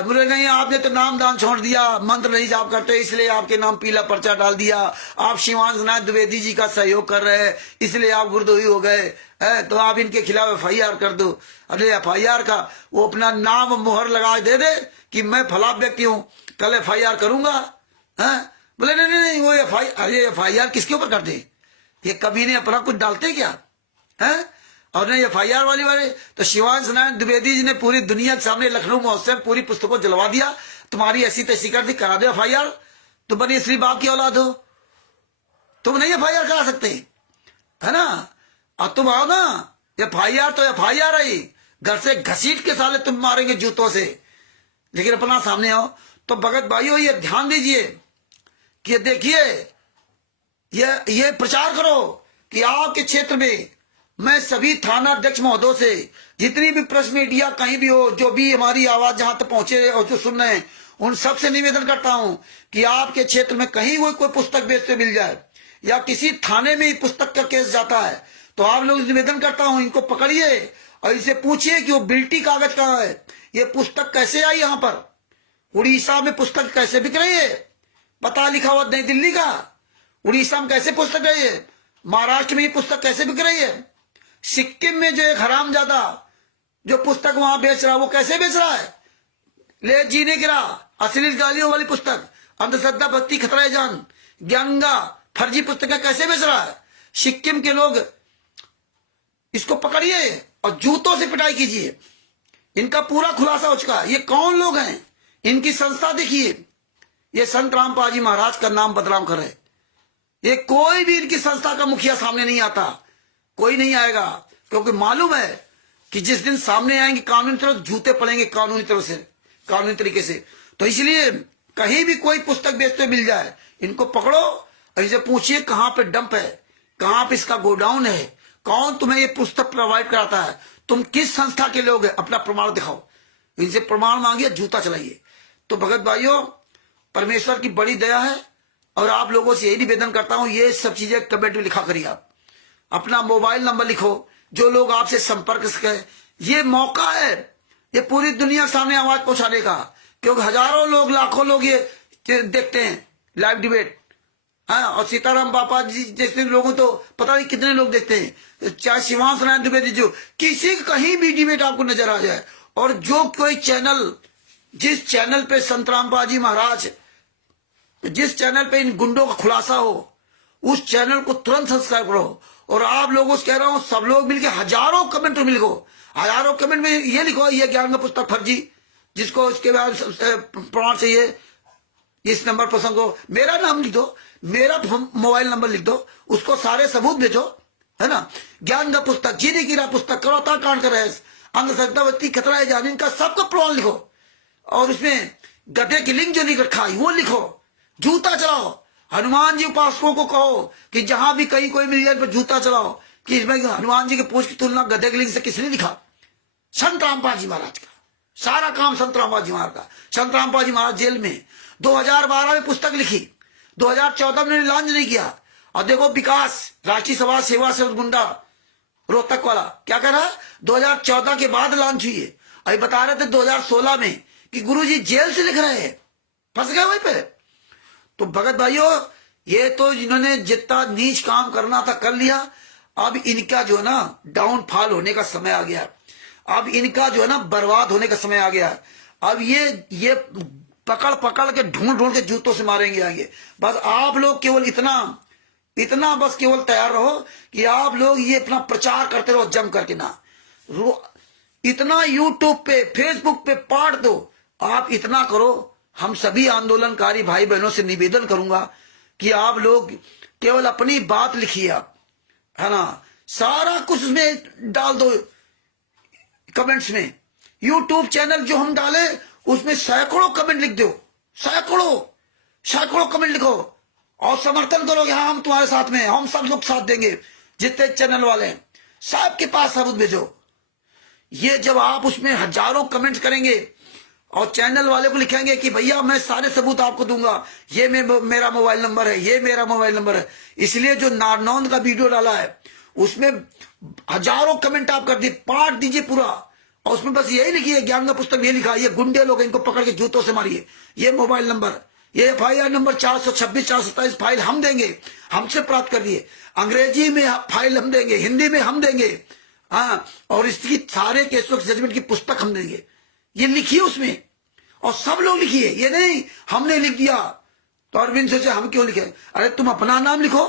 बोले नहीं आपने तो नाम दान छोड़ दिया, मंत्र नहीं जाप करते इसलिए आपके नाम पीला पर्चा डाल दिया, आप शिवांश नाथ द्विवेदी जी का सहयोग कर रहे हैं इसलिए आप गुरद्रोही हो गए, तो आप इनके खिलाफ FIR कर दो। अरे FIR का वो अपना नाम मुहर लगा दे दे कि मैं फला व्यक्ति हूं, कल FIR करूंगा। बोले नहीं वो FIR किसके ऊपर कर दे, ये कभी नहीं अपना कुछ डालते क्या है। और नहीं FIR वाले तो शिवांश नारायण द्विवेदी जी ने पूरी दुनिया के सामने लखनऊ महोत्सव पूरी पुस्तकों जलवा दिया, तुम्हारी ऐसी तैसी कर दी, करा दो FIR। तुम बनी श्री बाप की औलाद हो, तुम नहीं FIR करा सकते, है ना। और तुम आओ ना, FIR तो FIR है, घर से घसीट के साले तुम मारेंगे जूतों से, लेकिन अपना सामने आओ। तो भगत भाइयों, ये ध्यान दीजिए कि देखिए, ये प्रचार करो कि आपके क्षेत्र में मैं सभी थाना अध्यक्ष महोदयों से, जितनी भी प्रेस मीडिया कहीं भी हो, जो भी हमारी आवाज जहां तक पहुंचे और जो सुन रहे हैं, उन सबसे निवेदन करता हूं कि आपके क्षेत्र में कहीं कोई पुस्तक बेचते मिल जाए या किसी थाने में पुस्तक का केस जाता है, तो आप लोग निवेदन करता हूं इनको पकड़िए और इसे पूछिए कि वो बिल्टी कागज कहां है, ये पुस्तक कैसे आई यहाँ पर, उड़ीसा में पुस्तक कैसे बिक रही है, पता लिखा हुआ नई दिल्ली का, उड़ीसा में कैसे पुस्तक रही है, महाराष्ट्र में ये पुस्तक कैसे बिक रही है, सिक्किम में जो एक हरामजादा जो पुस्तक वहां बेच रहा है वो कैसे बेच रहा है, ले जीने गिरा, अश्लील गालियों वाली पुस्तक, अंधश्रद्धा भक्ति खतरा जान, गंगा फर्जी पुस्तकें कैसे बेच रहा है। सिक्किम के लोग इसको पकड़िए और जूतों से पिटाई कीजिए, इनका पूरा खुलासा हो चुका है। ये कौन लोग हैं, इनकी संस्था देखिए, ये संत रामपाल जी महाराज का नाम बदनाम कर रहे, ये कोई भी इनकी संस्था का मुखिया सामने नहीं आता, कोई नहीं आएगा, क्योंकि मालूम है कि जिस दिन सामने आएंगे कानूनी तरफ जूते पड़ेंगे, कानूनी तरफ से, कानूनी तरीके से। तो इसलिए कहीं भी कोई पुस्तक बेचते मिल जाए, इनको पकड़ो और इसे पूछिए कहां पे डंप है, कहां पे इसका गोडाउन है, कौन तुम्हें ये पुस्तक प्रोवाइड कराता है, तुम किस संस्था के लोग हैं, अपना प्रमाण दिखाओ। इनसे प्रमाण मांगिए, जूता चलाइए। तो भगत भाइयों, परमेश्वर की बड़ी दया है और आप लोगों से यही निवेदन करता हूं, ये सब चीजें कमेंट में लिखा करिए। आप अपना मोबाइल नंबर लिखो, जो लोग आपसे संपर्क करें। ये मौका है, ये पूरी दुनिया के सामने आवाज पहुंचाने का, क्योंकि हजारों लोग, लाखों लोग ये देखते हैं लाइव डिबेट। हाँ, और सीताराम बापा जी जैसे लोगों तो पता नहीं कितने लोग देखते हैं, चाहे शिवांश नारायण द्विवेदी, जो किसी कहीं भी डिबेट आपको नजर आ जाए, और जो कोई चैनल, जिस चैनल पे संत रामपाल जी महाराज, जिस चैनल पे इन गुंडों का खुलासा हो, उस चैनल को तुरंत सब्सक्राइब करो। और आप लोगों से कह रहा हूं, सब लोग मिलकर हजारों कमेंट में लिखो, हजारों कमेंट में ये लिखो, ये ज्ञान का पुस्तक फर्जी, जिसको इसके बाद प्रमाण चाहिए, इस नंबर पर संग मेरा नाम लिख दो, मेरा मोबाइल नंबर लिख दो, उसको सारे सबूत भेजो, है ना। ज्ञान का पुस्तक, जीने की राह पुस्तक, करौता कांड कर अंग सत्तावती खतरा है जानीन का, सबका प्रमाण लिखो। और उसमें गधे की लिंक जो लिख रखा है वो लिखो, जूता चलाओ। हनुमान जी उपासकों को कहो कि जहां भी कहीं कोई मिल जाए पर जूता चलाओ, कि इसमें हनुमान जी के पूछ की तुलना गधे की लिंक से किसने लिखा? संत रामपाल जी महाराज का। सारा काम संत रामपाल जी महाराज का। संत रामपाल जी महाराज जेल में 2012 में पुस्तक लिखी, 2014 में लॉन्च नहीं किया। और देखो विकास, राष्ट्रीय समाज सेवा से गुंडा रोहतक वाला क्या कह रहा है, 2014 के बाद लॉन्च हुई है। अभी बता रहे थे 2016 में कि गुरुजी जेल से लिख रहे हैं, फंस गए वहीं पे। तो भगत भाइयों, ये तो जिन्होंने जितना नीच काम करना था कर लिया। अब इनका जो है ना डाउनफॉल होने का समय आ गया, अब इनका जो है ना बर्बाद होने का समय आ गया। अब ये पकड़ पकड़ के ढूंढ ढूंढ के जूतों से मारेंगे आगे। बस आप लोग केवल इतना बस केवल तैयार रहो कि आप लोग ये अपना प्रचार करते रहो जम करके ना, इतना यूट्यूब पे फेसबुक पे पाठ दो। आप इतना करो, हम सभी आंदोलनकारी भाई बहनों से निवेदन करूंगा कि आप लोग केवल अपनी बात लिखिए, आप, है ना, सारा कुछ उसमें डाल दो कमेंट्स में। यूट्यूब चैनल जो हम डाले उसमें सैकड़ों कमेंट लिख दो, सैकड़ों कमेंट लिखो और समर्थन करो कि हाँ हम तुम्हारे साथ में, हम सब लोग साथ देंगे। जितने चैनल वाले हैं सबके पास सबूत भेजो। ये जब आप उसमें हजारों कमेंट्स करेंगे और चैनल वाले को लिखेंगे कि भैया मैं सारे सबूत आपको दूंगा, ये मेरा मोबाइल नंबर है, ये मेरा मोबाइल नंबर है। इसलिए जो नारनौंद का वीडियो डाला है उसमें हजारों कमेंट आप कर दिए, पाठ दीजिए पूरा, और उसमें बस यही लिखिए, ज्ञान का पुस्तक ये लिखा, ये गुंडे लोग इनको पकड़ के जूतों से मारिए, ये मोबाइल नंबर, ये FIR नंबर 426 427 फाइल हम देंगे, हमसे प्राप्त कर दिए, अंग्रेजी में फाइल हम देंगे, हिंदी में हम देंगे, हाँ, और इसकी सारे केसों की जजमेंट की पुस्तक हम देंगे। ये लिखिए उसमें, और सब लोग लिखिए, ये नहीं हमने लिख दिया तो अरविंद सोचे हम क्यों लिखे। अरे तुम अपना नाम लिखो,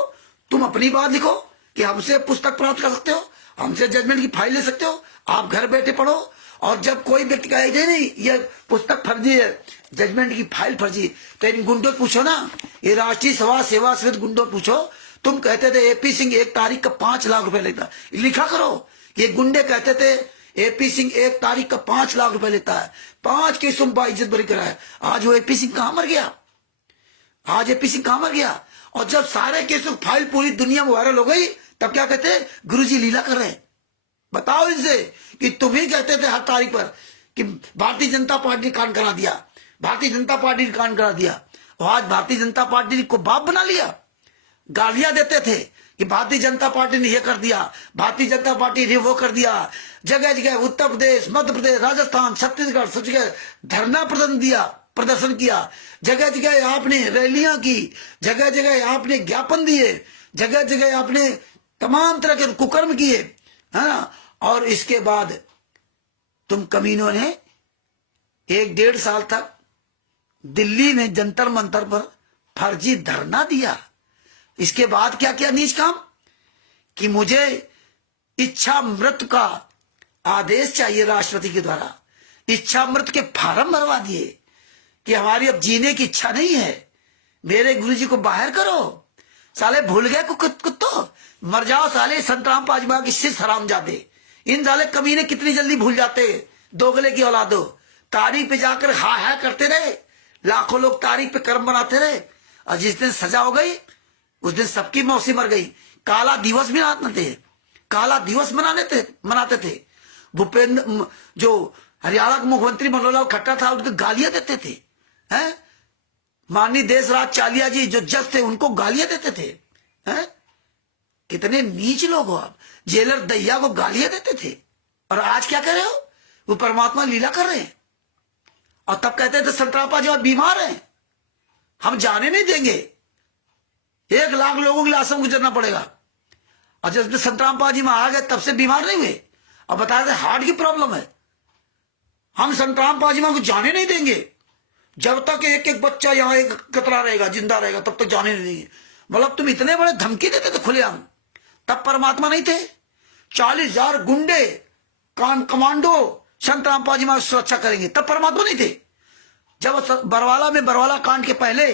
तुम अपनी बात लिखो कि हमसे पुस्तक प्राप्त कर सकते हो, हमसे जजमेंट की फाइल ले सकते हो, आप घर बैठे पढ़ो। और जब कोई व्यक्ति कहे नहीं ये पुस्तक फर्जी है, जजमेंट की फाइल फर्जी, तो इन गुंडों पूछो ना, ये राष्ट्रीय समाज सेवा से गुंडों पूछो, तुम कहते थे AP सिंह 1 तारीख का 5 लाख रुपए लेता, लिखा करो। ये गुंडे कहते थे AP सिंह 1 तारीख का 5 लाख रुपए लेता है, 5 केसों में इज्जत बरी कराया। आज वो AP सिंह कहां मर गया, आज AP सिंह कहां मर गया। और जब सारे केसों की फाइल पूरी दुनिया में वायरल हो गई, तब क्या कहते, गुरुजी लीला कर रहे। बताओ इनसे कि तुम ही कहते थे हर तारीख पर कि भारतीय जनता पार्टी ने कांड करा दिया, भारतीय जनता पार्टी ने कांड करा दिया, और आज भारतीय जनता पार्टी को बाप बना लिया। गालियां देते थे कि भारतीय जनता पार्टी ने ये कर दिया, भारतीय जनता पार्टी ने वो कर दिया। जगह जगह उत्तर प्रदेश, मध्य प्रदेश, राजस्थान, छत्तीसगढ़, सब जगह धरना प्रदर्शन किया, जगह जगह आपने रैलियां की, जगह जगह आपने ज्ञापन दिए, जगह जगह आपने तमाम तरह के कुकर्म किए, है ना। और इसके बाद तुम कमीनों ने 1-1.5 साल तक दिल्ली में जंतर मंतर पर फर्जी धरना दिया। इसके बाद क्या किया नीच काम, कि मुझे इच्छा मृत्यु का आदेश चाहिए राष्ट्रपति के द्वारा, इच्छा मृत्यु के फार्म भरवा दिए कि हमारी अब जीने की इच्छा नहीं है, मेरे गुरुजी को बाहर करो। साले भूल गए कुत्तो, मर जाओ साले संतराम पाजमा की शिष्य हरामजादे। इन साले कमीने कितनी जल्दी भूल जाते, दोगले की औलादो। तारीख पे जाकर हाय करते रहे, लाखों लोग तारीख पे कर्म बनाते रहे, और जिस दिन सजा हो गई उस दिन सबकी मौसी मर गई। काला दिवस भी मनाते थे, काला दिवस मनाते थे। भूपेंद्र जो हरियाणा का मुख्यमंत्री मनोहर लाल खट्टर था, उनको गालियां देते थे, हैं? माननीय देशराज चालिया जी जो जज थे उनको गालियां देते थे, हैं? कितने नीच लोग हो आप। जेलर दैया को गालियां देते थे, और आज क्या कर रहे हो? वो परमात्मा लीला कर रहे हैं, और तब कहते थे संतरापा जी बीमार हैं, हम जाने नहीं देंगे, 1 लाख लोगों की लाशों को गुजरना पड़ेगा। और जब संतरामपा जी में आ गए तब से बीमार नहीं हुए, और बता रहे हार्ट की प्रॉब्लम है, हम संतरामपा जी को जाने नहीं देंगे, जब तक एक एक बच्चा यहाँ एक कतरा रहेगा, जिंदा रहेगा, तब तक जाने नहीं देंगे। मतलब तुम इतने बड़े धमकी देते थे खुलेआम, तब परमात्मा नहीं थे। 40,000 गुंडे कमांडो संतरामपा जी सुरक्षा करेंगे, तब परमात्मा नहीं थे। जब बरवाला में बरवाला कांड के पहले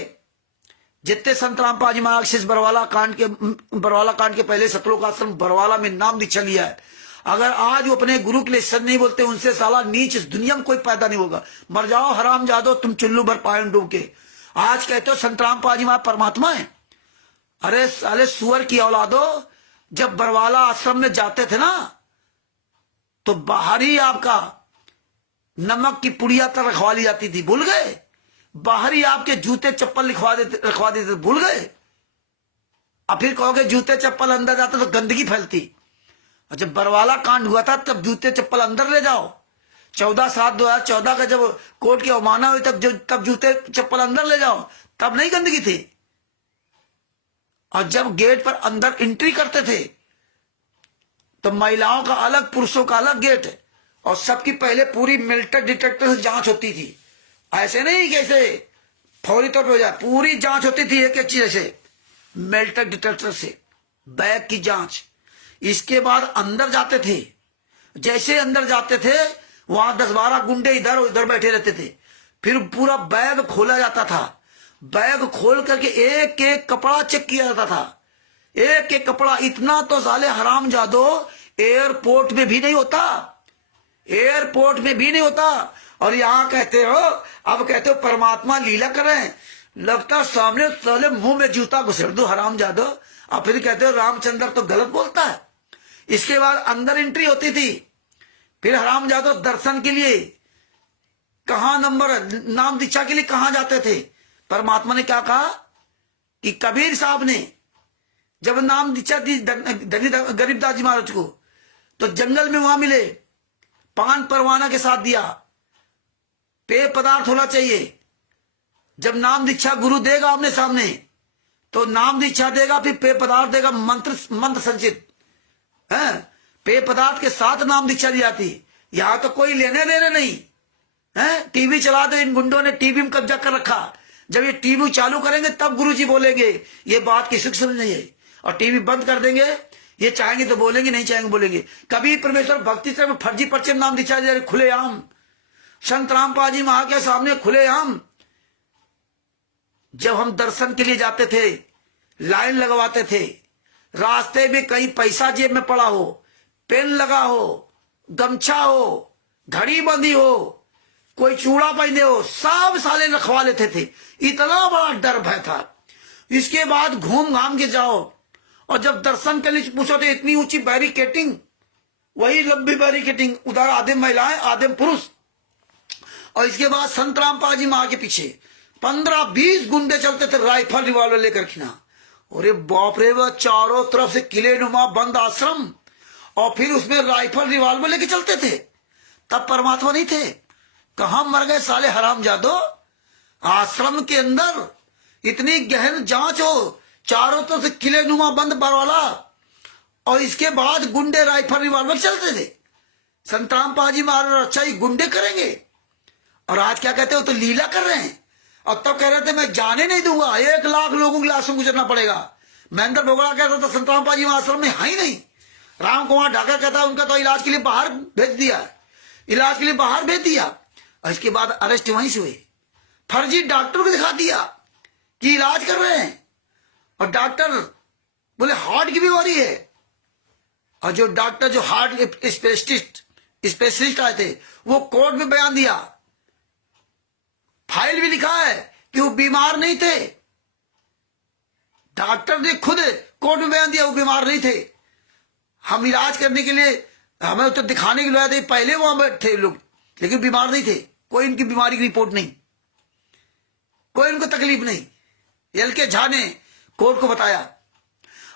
जितने संतरामपा जी महाराज बरवाला कांड के पहले सतलोक आश्रम बरवाला में नाम दीक्षा लिया है। अगर आज वो अपने गुरु के लिए सच नहीं बोलते, उनसे साला नीच इस दुनिया में कोई पैदा नहीं होगा। मर जाओ हराम जादो, तुम चुल्लू भर पायन डूब के। आज कहते हो संतरामपा जी महाराज परमात्मा है। अरे साले सुअर की औलादो, जब बरवाला आश्रम में जाते थे ना, तो बाहर ही आपका नमक की पुड़िया तक रखवा ली जाती थी, भूल रखवा गए? बाहर ही आपके जूते चप्पल रखवा देते, भूल गए? अब फिर कहोगे जूते चप्पल अंदर जाते तो गंदगी फैलती। और जब बरवाला कांड हुआ था तब जूते चप्पल अंदर ले जाओ, 14/7/2014 का जब कोर्ट की अवमानना हुई तब जूते चप्पल अंदर ले जाओ, तब नहीं गंदगी थी। और जब गेट पर अंदर एंट्री करते थे तो महिलाओं का अलग, पुरुषों का अलग गेट, और सबकी पहले पूरी मेटल डिटेक्टर से जांच होती थी। ऐसे नहीं कैसे फौरी तौर पर हो जाए, पूरी जांच होती थी एक एक चीज से, मेटल डिटेक्टर से बैग की जांच। इसके बाद अंदर जाते थे, जैसे अंदर जाते थे वहां 10-12 गुंडे इधर उधर बैठे रहते थे। फिर पूरा बैग खोला जाता था, बैग खोल करके एक एक कपड़ा चेक किया जाता था, एक एक कपड़ा। इतना तो साले हराम जादो एयरपोर्ट में भी नहीं होता, एयरपोर्ट में भी नहीं होता। और यहां कहते हो, अब कहते हो परमात्मा लीला कर रहे हैं, लगता सामने साले मुंह में जूता घुसेड़ दो हराम जादो, और फिर कहते हो रामचंद्र तो गलत बोलता है। इसके बाद अंदर एंट्री होती थी, फिर हराम जादो दर्शन के लिए कहां नंबर, नाम दीक्षा के लिए कहां जाते थे। परमात्मा ने क्या कहा कि कबीर साहब ने जब नाम दीक्षा दी गरीबदास जी महाराज को, तो जंगल में वहां मिले, पान परवाना के साथ दिया, पेय पदार्थ होना चाहिए। जब नाम दीक्षा गुरु देगा अपने सामने तो नाम दीक्षा देगा, फिर पेय पदार्थ देगा, मंत्र संचित है, पेय पदार्थ के साथ नाम दीक्षा दी जाती। यहां तो कोई लेने देने नहीं है। टीवी चला दो, इन गुंडों ने टीवी में कब्जा कर रखा। जब ये टीवी चालू करेंगे तब गुरुजी बोलेंगे, ये बात किसी को समझ नहीं है। और टीवी बंद कर देंगे, ये चाहेंगे तो बोलेंगे, नहीं चाहेंगे बोलेंगे। कभी परमेश्वर भक्ति से फर्जी पर्चे में नाम दीक्षा दे रहे, खुलेआम संतरामपा जी महा के सामने खुलेआम। जब हम दर्शन के लिए जाते थे, लाइन लगवाते थे, रास्ते में कहीं पैसा जेब में पड़ा हो, पेन लगा हो, गमछा हो, घड़ी बंधी हो, कोई चूड़ा पहने हो, सब साले रखवा लेते थे। इतना बड़ा डर भय था। इसके बाद घूम घाम के जाओ, और जब दर्शन के लिए पूछो तो इतनी ऊंची बैरिकेटिंग, वही लंबी बैरिकेटिंग, उधर आधे महिलाएं आधे पुरुष। और इसके बाद संतरामपा जी मां के पीछे 15-20 गुंडे चलते थे राइफल रिवॉल्वर लेकर खिना। अरे बाप रे, वह चारों तरफ से किले नुमा बंद आश्रम, और फिर उसमें राइफल रिवॉल्वर लेके चलते थे। तब परमात्मा नहीं थे, कहां मर गए साले हराम जादो। आश्रम के अंदर इतनी गहन जांच हो, चारों तरफ से किले नुमा बंद बरवाला, और इसके बाद गुंडे राइफल रिवॉल्वर चलते थे। संतरामपा जी महाराज अच्छा ही गुंडे करेंगे, और आज क्या कहते हो, तो लीला कर रहे हैं। और तब कह रहे थे मैं जाने नहीं दूंगा, 1 लाख लोगों की लाशों गुजरना पड़ेगा। महेंद्र बोगड़ा कहता था संतरामपा जी आश्रम में है ही नहीं। राम कुमार ढाका कहता उनका तो इलाज के लिए बाहर भेज दिया, इलाज के लिए बाहर भेज दिया। और इसके बाद अरेस्ट वहीं से हुए, फर्जी डॉक्टर को दिखा दिया कि इलाज कर रहे हैं। और डॉक्टर बोले हार्ट की बीमारी है, और जो डॉक्टर जो हार्ट स्पेशलिस्ट आए थे वो कोर्ट में बयान दिया, फाइल भी लिखा है कि वो बीमार नहीं थे। डॉक्टर ने खुद कोर्ट में बयान दिया वो बीमार नहीं थे। हम इलाज करने के लिए, हमें तो दिखाने के लिए आए थे, पहले वहां थे लोग, लेकिन बीमार नहीं थे। कोई इनकी बीमारी की रिपोर्ट नहीं, कोई इनको तकलीफ नहीं। एल.के. झा ने कोर्ट को बताया,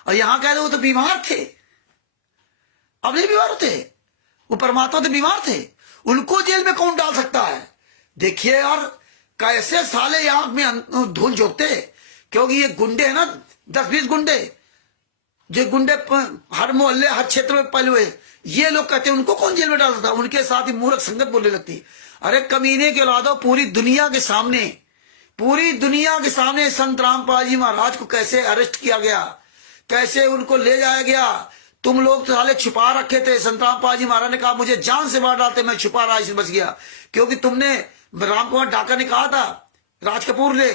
और यहां कह रहे वो तो बीमार थे। अब नहीं बीमार होते, वो परमात्मा तो बीमार थे, उनको जेल में कौन डाल सकता है। देखिए यार कैसे साले आंख में धूल झोंकते, क्योंकि ये गुंडे है ना, 10-20 गुंडे, जो गुंडे हर मोहल्ले हर क्षेत्र में पले हुए, ये लोग कहते हैं उनको कौन जेल में डाल सकता। उनके साथ ही मूर्ख संगत बोलने लगती। अरे कमीने के औलादो, पूरी दुनिया के सामने संत रामपाल जी महाराज को कैसे अरेस्ट किया गया, कैसे उनको ले जाया गया। तुम लोग तो साले छुपा रखे थे। संत रामपाल जी महाराज ने कहा मुझे जान से मार डालते, मैं छुपा रहा इसलिए बच गया, क्योंकि तुमने, राम कुमार ढाका ने कहा था, राज कपूर ने,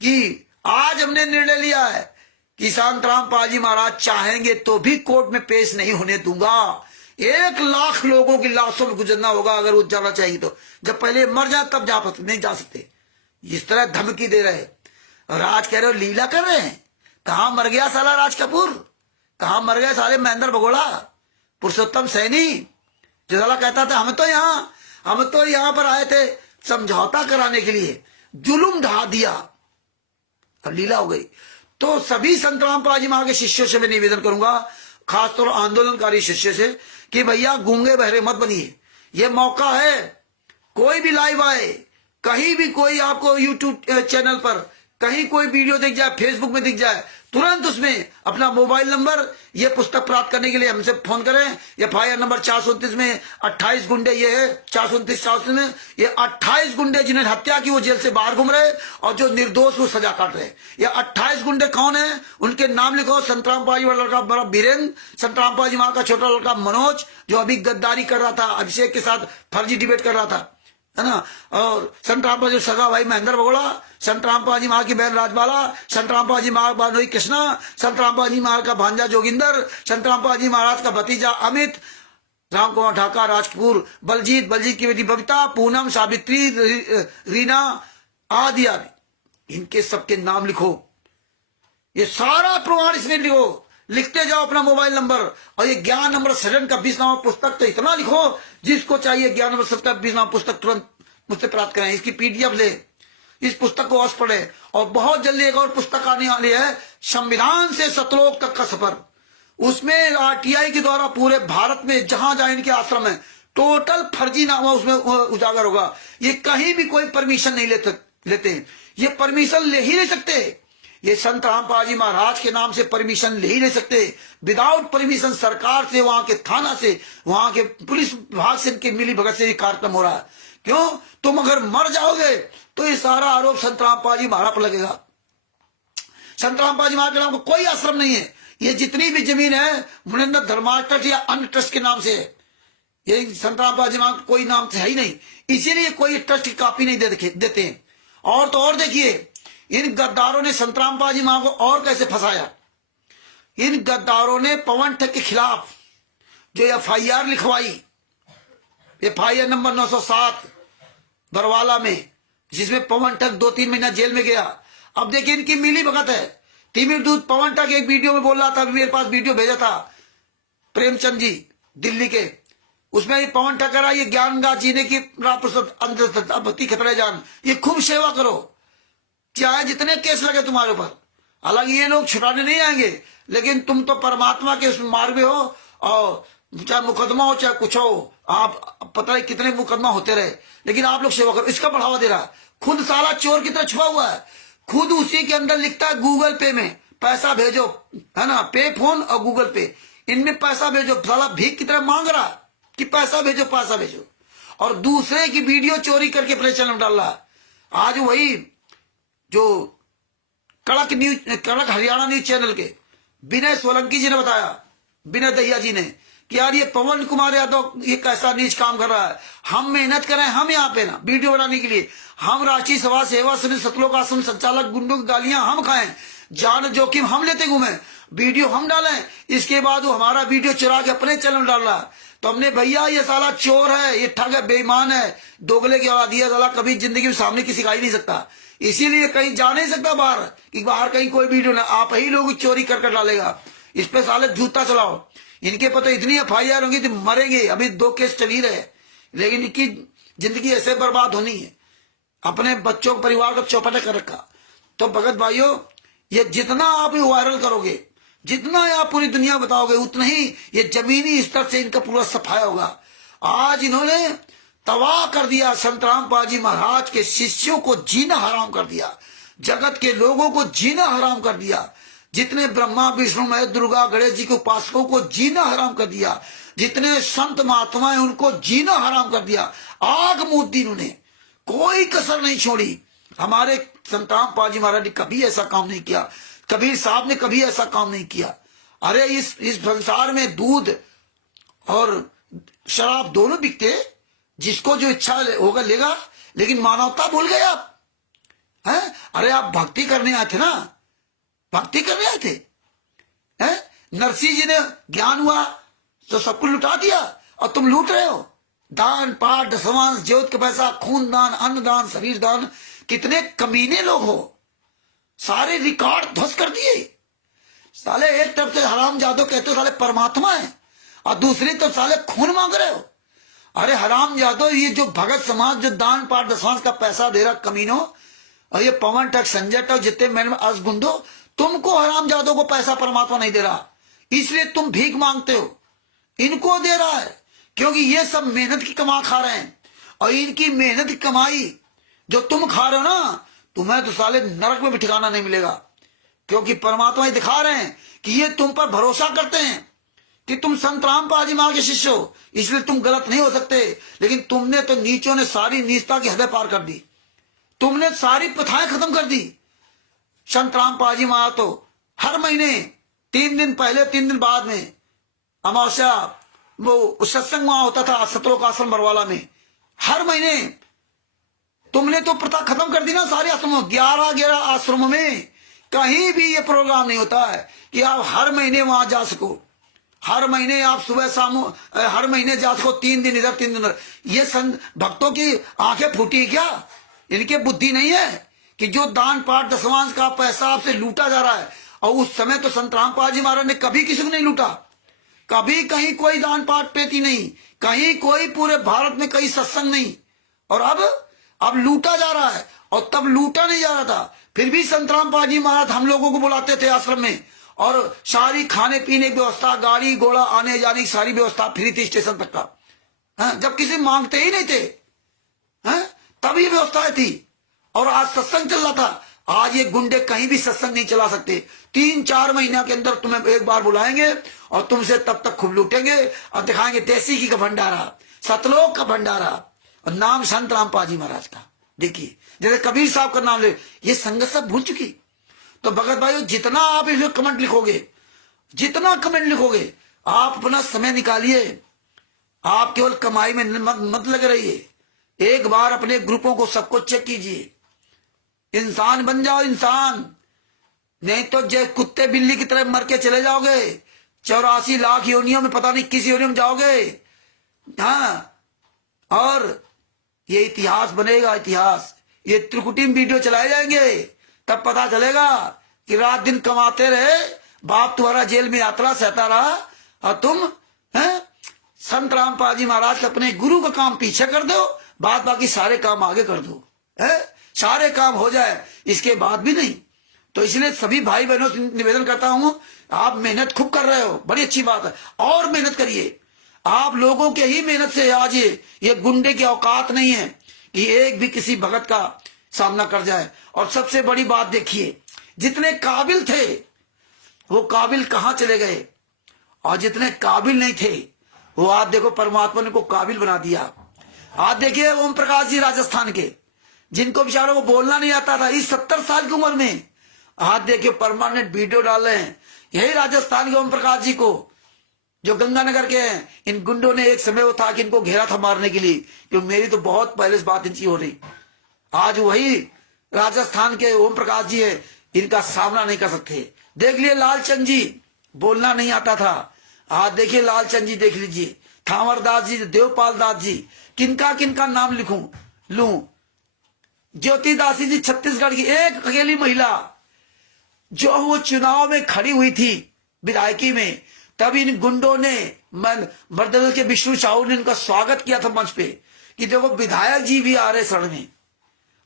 कि आज हमने निर्णय लिया है कि संत रामपाल जी महाराज चाहेंगे तो भी कोर्ट में पेश नहीं होने दूंगा। 1 लाख लोगों की लाशों में गुजरना होगा अगर वो जाना चाहिए तो, जब पहले मर जाए तब नहीं जा सकते। इस तरह धमकी दे रहे। और आज कह रहे हो लीला कर रहे हैं। कहां मर गया साला राज कपूर, कहां मर गए साले महेंद्र भगोड़ा, पुरुषोत्तम सैनी, जो साला कहता था हम तो यहां पर आए थे समझौता कराने के लिए, जुलुम ढा दिया, अब लीला हो गई। तो सभी संत रामपाल जी महाराज के शिष्यों से मैं निवेदन करूंगा, खासतौर आंदोलनकारी शिष्य से, कि भैया गूंगे बहरे मत बनिए। ये मौका है, कोई भी लाइव आए, कहीं भी कोई आपको यूट्यूब चैनल पर कहीं कोई वीडियो दिख जाए, फेसबुक में दिख जाए, तुरंत उसमें अपना मोबाइल नंबर, ये पुस्तक प्राप्त करने के लिए हमसे फोन करें। FIR नंबर 429 में 28 गुंडे, ये है 429 में ये 28 गुंडे जिन्हें हत्या की वो जेल से बाहर घूम रहे, और जो निर्दोष वो सजा काट रहे। ये 28 गुंडे कौन है, उनके नाम लिखो। संत रामपाल जी वाला लड़का बड़ा बीरेन्द्र, संत रामपाल जी वहां का छोटा लड़का मनोज, जो अभी गद्दारी कर रहा था, अभिषेक के साथ फर्जी डिबेट कर रहा था, है ना, और संत रामपाल जी सगा भाई महेंद्र भगोड़ा, संत रामपाल जी महाराज की बहन राजबाला, संत रामपाल जी महाराज बानोई कृष्णा, संत रामपाल जी महाराज का भांजा जोगिंदर, संत रामपाल जी महाराज का भतीजा अमित, राम कुमार ढाका, राजकपूर, बलजीत की बेटी बबीता, पूनम, सावित्री, रीना आदि आदि, इनके सबके नाम लिखो। ये सारा प्रमाण इसमें लिखो, लिखते जाओ अपना मोबाइल नंबर। और ये ज्ञान अमृत सृजन का 20 नाम पुस्तक तो इतना लिखो, जिसको चाहिए ज्ञान अमृत सृजन का 20 नाम पुस्तक तुरंत मुझसे प्राप्त करें। इसकी PDF ले, इस पुस्तक को अवश्य पढ़े। और बहुत जल्दी एक और पुस्तक आने वाली है, संविधान से सतलोक तक का सफर। उसमें RTI के द्वारा पूरे भारत में जहां जहां इनके आश्रम है, टोटल फर्जीनामा उसमें उजागर होगा। ये कहीं भी कोई परमिशन नहीं लेते, ये परमिशन ले ही नहीं सकते। ये संत रामपाल जी महाराज के नाम से परमिशन ले ही नहीं सकते। विदाउट परमिशन सरकार से, वहां के थाना से, वहां के पुलिस विभाग से इनके मिली भगत से ये कार्यक्रम हो रहा है। क्यों? तुम अगर मर जाओगे तो ये सारा आरोप संत रामपाल जी महाराज पर लगेगा। संत रामपाल जी महाराज के नाम का कोई आश्रम नहीं है। ये जितनी भी जमीन है मुनिंद्र धर्मार्थ ट्रस्ट या अन्य ट्रस्ट के नाम से है। ये संत रामपाल जी महाराज कोई नाम से है ही नहीं, इसीलिए कोई ट्रस्ट की कॉपी नहीं देते हैं। और तो और देखिए, इन गद्दारों ने संत रामपाल जी महाराज को और कैसे फंसाया। इन गद्दारों ने पवन ठग के खिलाफ जो FIR लिखवाई, FIR नंबर 907 बरवाला में, जिसमें पवन ठग 2-3 महीना जेल में गया। अब देखिए इनकी मिली भगत है। तिमिर दूत पवन ठग एक वीडियो में बोल रहा था, मेरे पास वीडियो भेजा था प्रेमचंद जी दिल्ली के, उसमें ये पवन ठग करा, ये ज्ञान गा जीने की भक्ति खतरे जान, ये खूब सेवा करो, चाहे जितने केस लगे तुम्हारे ऊपर। हालांकि ये लोग छुड़ाने नहीं आएंगे, लेकिन तुम तो परमात्मा के उस मार्ग में हो, और चाहे मुकदमा हो चाहे कुछ हो, आप पता है कितने मुकदमा होते रहे, लेकिन आप लोग सेवा करो। इसका बढ़ावा दे रहा, खुद साला चोर की तरह छुपा हुआ है, खुद उसी के अंदर लिखता है गूगल पे में पैसा भेजो, है ना, पे फोन और गूगल पे, इनमें पैसा भेजो। साला भीख की तरह मांग रहा कि पैसा भेजो, और दूसरे की वीडियो चोरी करके अपने चैनल में डाल रहा। आज वही जो कड़क हरियाणा न्यूज चैनल के विनय सोलंकी जी ने बताया, विनय दहिया जी ने, कि यार ये पवन कुमार यादव ये कैसा नीच काम कर रहा है। हम मेहनत कर रहे हैं, हम यहाँ पे ना वीडियो बनाने के लिए, हम राष्ट्रीय सभा सेवा समिति सतलोक आश्रम संचालक गुंडों की गालियां हम खाएं, जान जोखिम हम लेते घूमे, वीडियो हम डालें, इसके बाद वो हमारा वीडियो चुरा के अपने चैनल में डाल रहा। तो हमने भैया ये साला चोर है, ये ठग है, बेईमान है, दोगले की औलाद, ये साला कभी जिंदगी में सामने किसी का ही नहीं सकता, इसीलिए कहीं जा नहीं सकता बाहर, कि बाहर कहीं कोई वीडियो ना, आप ही लोग चोरी कर डालेगा, इस पे साले जूता चलाओ। इनके पता इतनी FIR होंगी तो मरेंगे, अभी 2 केस चल ही रहे, लेकिन इनकी जिंदगी ऐसे बर्बाद होनी है, अपने बच्चों परिवार को चौपटे कर रखा। तो भगत भाइयों, ये जितना आप वायरल करोगे, जितना आप पूरी दुनिया बताओगे, उतना ही ये जमीनी स्तर से इनका पूरा सफाया होगा। आज इन्होंने तबाह कर दिया, संतराम पाजी महाराज के शिष्यों को जीना हराम कर दिया, जगत के लोगों को जीना हराम कर दिया, जितने ब्रह्मा विष्णु महेश दुर्गा गणेश जी के उपासकों को जीना हराम कर दिया, जितने संत महात्मा हैं उनको जीना हराम कर दिया। आग मूद दी उन्होंने, कोई कसर नहीं छोड़ी। हमारे संतराम पाजी महाराज ने कभी ऐसा काम नहीं किया, कबीर साहब ने कभी ऐसा काम नहीं किया। अरे इस संसार में दूध और शराब दोनों बिकते, जिसको जो इच्छा होगा लेगा, लेकिन मानवता भूल गए आप हैं। अरे आप भक्ति करने आए थे ना, भक्ति करने आए थे हैं। नरसिंह जी ने ज्ञान हुआ तो सब कुछ लुटा दिया, और तुम लूट रहे हो। दान पाठ दशमांश ज्योत का पैसा, खून दान, अन्न दान, शरीर दान, कितने कमीने लोग हो, सारे रिकॉर्ड ध्वस्त कर दिए। साले एक तरफ से हराम जादो कहते हो साले परमात्मा है, और दूसरी तरफ साले खून मांग रहे हो। अरे हराम जादो, ये जो भगत समाज जो दान पाठ दशमांश का पैसा दे रहा कमीनो, और ये पवन टक संजय टक जितने मैंने अर्ज गुंडो, तुमको हराम जादो को पैसा परमात्मा नहीं दे रहा, इसलिए तुम भीख मांगते हो। इनको दे रहा है, क्योंकि ये सब मेहनत की कमा खा रहे हैं, और इनकी मेहनत की कमाई जो तुम खा रहे हो ना, तुम्हें तो साले नरक में भी ठिकाना नहीं मिलेगा, क्योंकि परमात्मा ही दिखा रहे हैं कि ये तुम पर भरोसा करते हैं कि तुम संतराम पाजी माँ के शिष्य हो, इसलिए तुम गलत नहीं हो सकते। लेकिन तुमने तो नीचों ने सारी नीचता की हदें पार कर दी, तुमने सारी प्रथाएं खत्म कर दी। संतराम पाजी माँ तो हर महीने 3 दिन पहले 3 दिन बाद में अमावस्या वो सत्संग वहां होता था सतलोक आश्रम बरवाला में, हर महीने तुमने तो प्रथा खत्म कर दी ना सारे आश्रमों। 11 आश्रमों में कहीं भी ये प्रोग्राम नहीं होता है कि आप हर महीने वहां जा सको, हर महीने आप सुबह शाम हर महीने जा सको, 3 दिन इधर 3 दिन उधर। ये संत भक्तों की आंखें फूटी क्या? इनके बुद्धि नहीं है कि जो दान पाठ दशमांश का पैसा आपसे लूटा जा रहा है, और उस समय तो संत रामपाल जी महाराज ने कभी किसी को नहीं लूटा, कभी कहीं कोई दान पाठ पेती नहीं, कहीं कोई पूरे भारत में कहीं सत्संग नहीं, और अब लूटा जा रहा है। और तब लूटा नहीं जा रहा था, फिर भी संत रामपाल जी महाराज हम लोगों को बुलाते थे आश्रम में, और सारी खाने पीने की व्यवस्था, गाड़ी घोड़ा आने जाने की सारी व्यवस्था फ्री थी स्टेशन तक का, जब किसी मांगते ही नहीं थे, तब ये व्यवस्थाएं थी। और आज सत्संग चल रहा था। आज ये गुंडे कहीं भी सत्संग नहीं चला सकते। 3-4 महीना के अंदर तुम्हें एक बार बुलाएंगे और तुमसे तब तक खूब लूटेंगे और दिखाएंगे देसी घी का भंडारा, सतलोक का भंडारा, और नाम संत रामपाल जी महाराज का। देखिए जैसे कबीर साहब का नाम ले, ये संगत सब भूल चुकी। तो भगत भाइयों, जितना आप इसमें कमेंट लिखोगे, जितना कमेंट लिखोगे, आप अपना समय निकालिए, आप केवल कमाई में मत लगे रहिए। एक बार अपने ग्रुपों को सबको चेक कीजिए, इंसान बन जाओ इंसान, नहीं तो जैसे कुत्ते बिल्ली की तरह मर के चले जाओगे। 84 लाख योनियों में पता नहीं किस योनियों में जाओगे। हाँ, और ये इतिहास बनेगा, इतिहास। ये त्रिकुटी में वीडियो चलाए जाएंगे, तब पता चलेगा कि रात दिन कमाते रहे, बाप तुम्हारा जेल में यात्रा सहता रहा, और तुम संत रामपाल जी महाराज के अपने गुरु का काम पीछे कर दो, बाद बाकी सारे काम आगे कर दो, सारे काम हो जाए, इसके बाद भी नहीं। तो इसलिए सभी भाई बहनों से निवेदन करता हूं, आप मेहनत खूब कर रहे हो, बड़ी अच्छी बात है, और मेहनत करिए। आप लोगों के ही मेहनत से आज ये गुंडे की औकात नहीं है कि एक भी किसी भगत का सामना कर जाए। और सबसे बड़ी बात देखिए, जितने काबिल थे वो काबिल कहां चले गए, और जितने काबिल नहीं थे वो आज देखो परमात्मा ने को काबिल बना दिया। आज देखिए ओम प्रकाश जी राजस्थान के, जिनको बेचारों को बोलना नहीं आता था, इस 70 साल की उम्र में आज देखिए परमानेंट वीडियो डाल रहे हैं। यही राजस्थान के ओम प्रकाश जी को, जो गंगानगर के हैं, इन गुंडों ने एक समय वो था कि इनको घेरा था मारने के लिए, क्योंकि मेरी तो बहुत पहले से बात इनकी हो रही। आज वही राजस्थान के ओम प्रकाश जी है, इनका सामना नहीं कर सकते। देख लिए लालचंद जी, बोलना नहीं आता था। आज देखिए लालचंद जी, देख लीजिए, थावरदास जी, देवपाल दास जी, किनका किनका नाम लिखूं लूं। ज्योति दासी जी छत्तीसगढ़ की एक अकेली महिला, जो वो चुनाव में खड़ी हुई थी विधायकी में, तब इन गुंडों ने मर्दल के विष्णु साहू ने इनका स्वागत किया था मंच पे कि देखो विधायक जी भी आ रहे शरण में।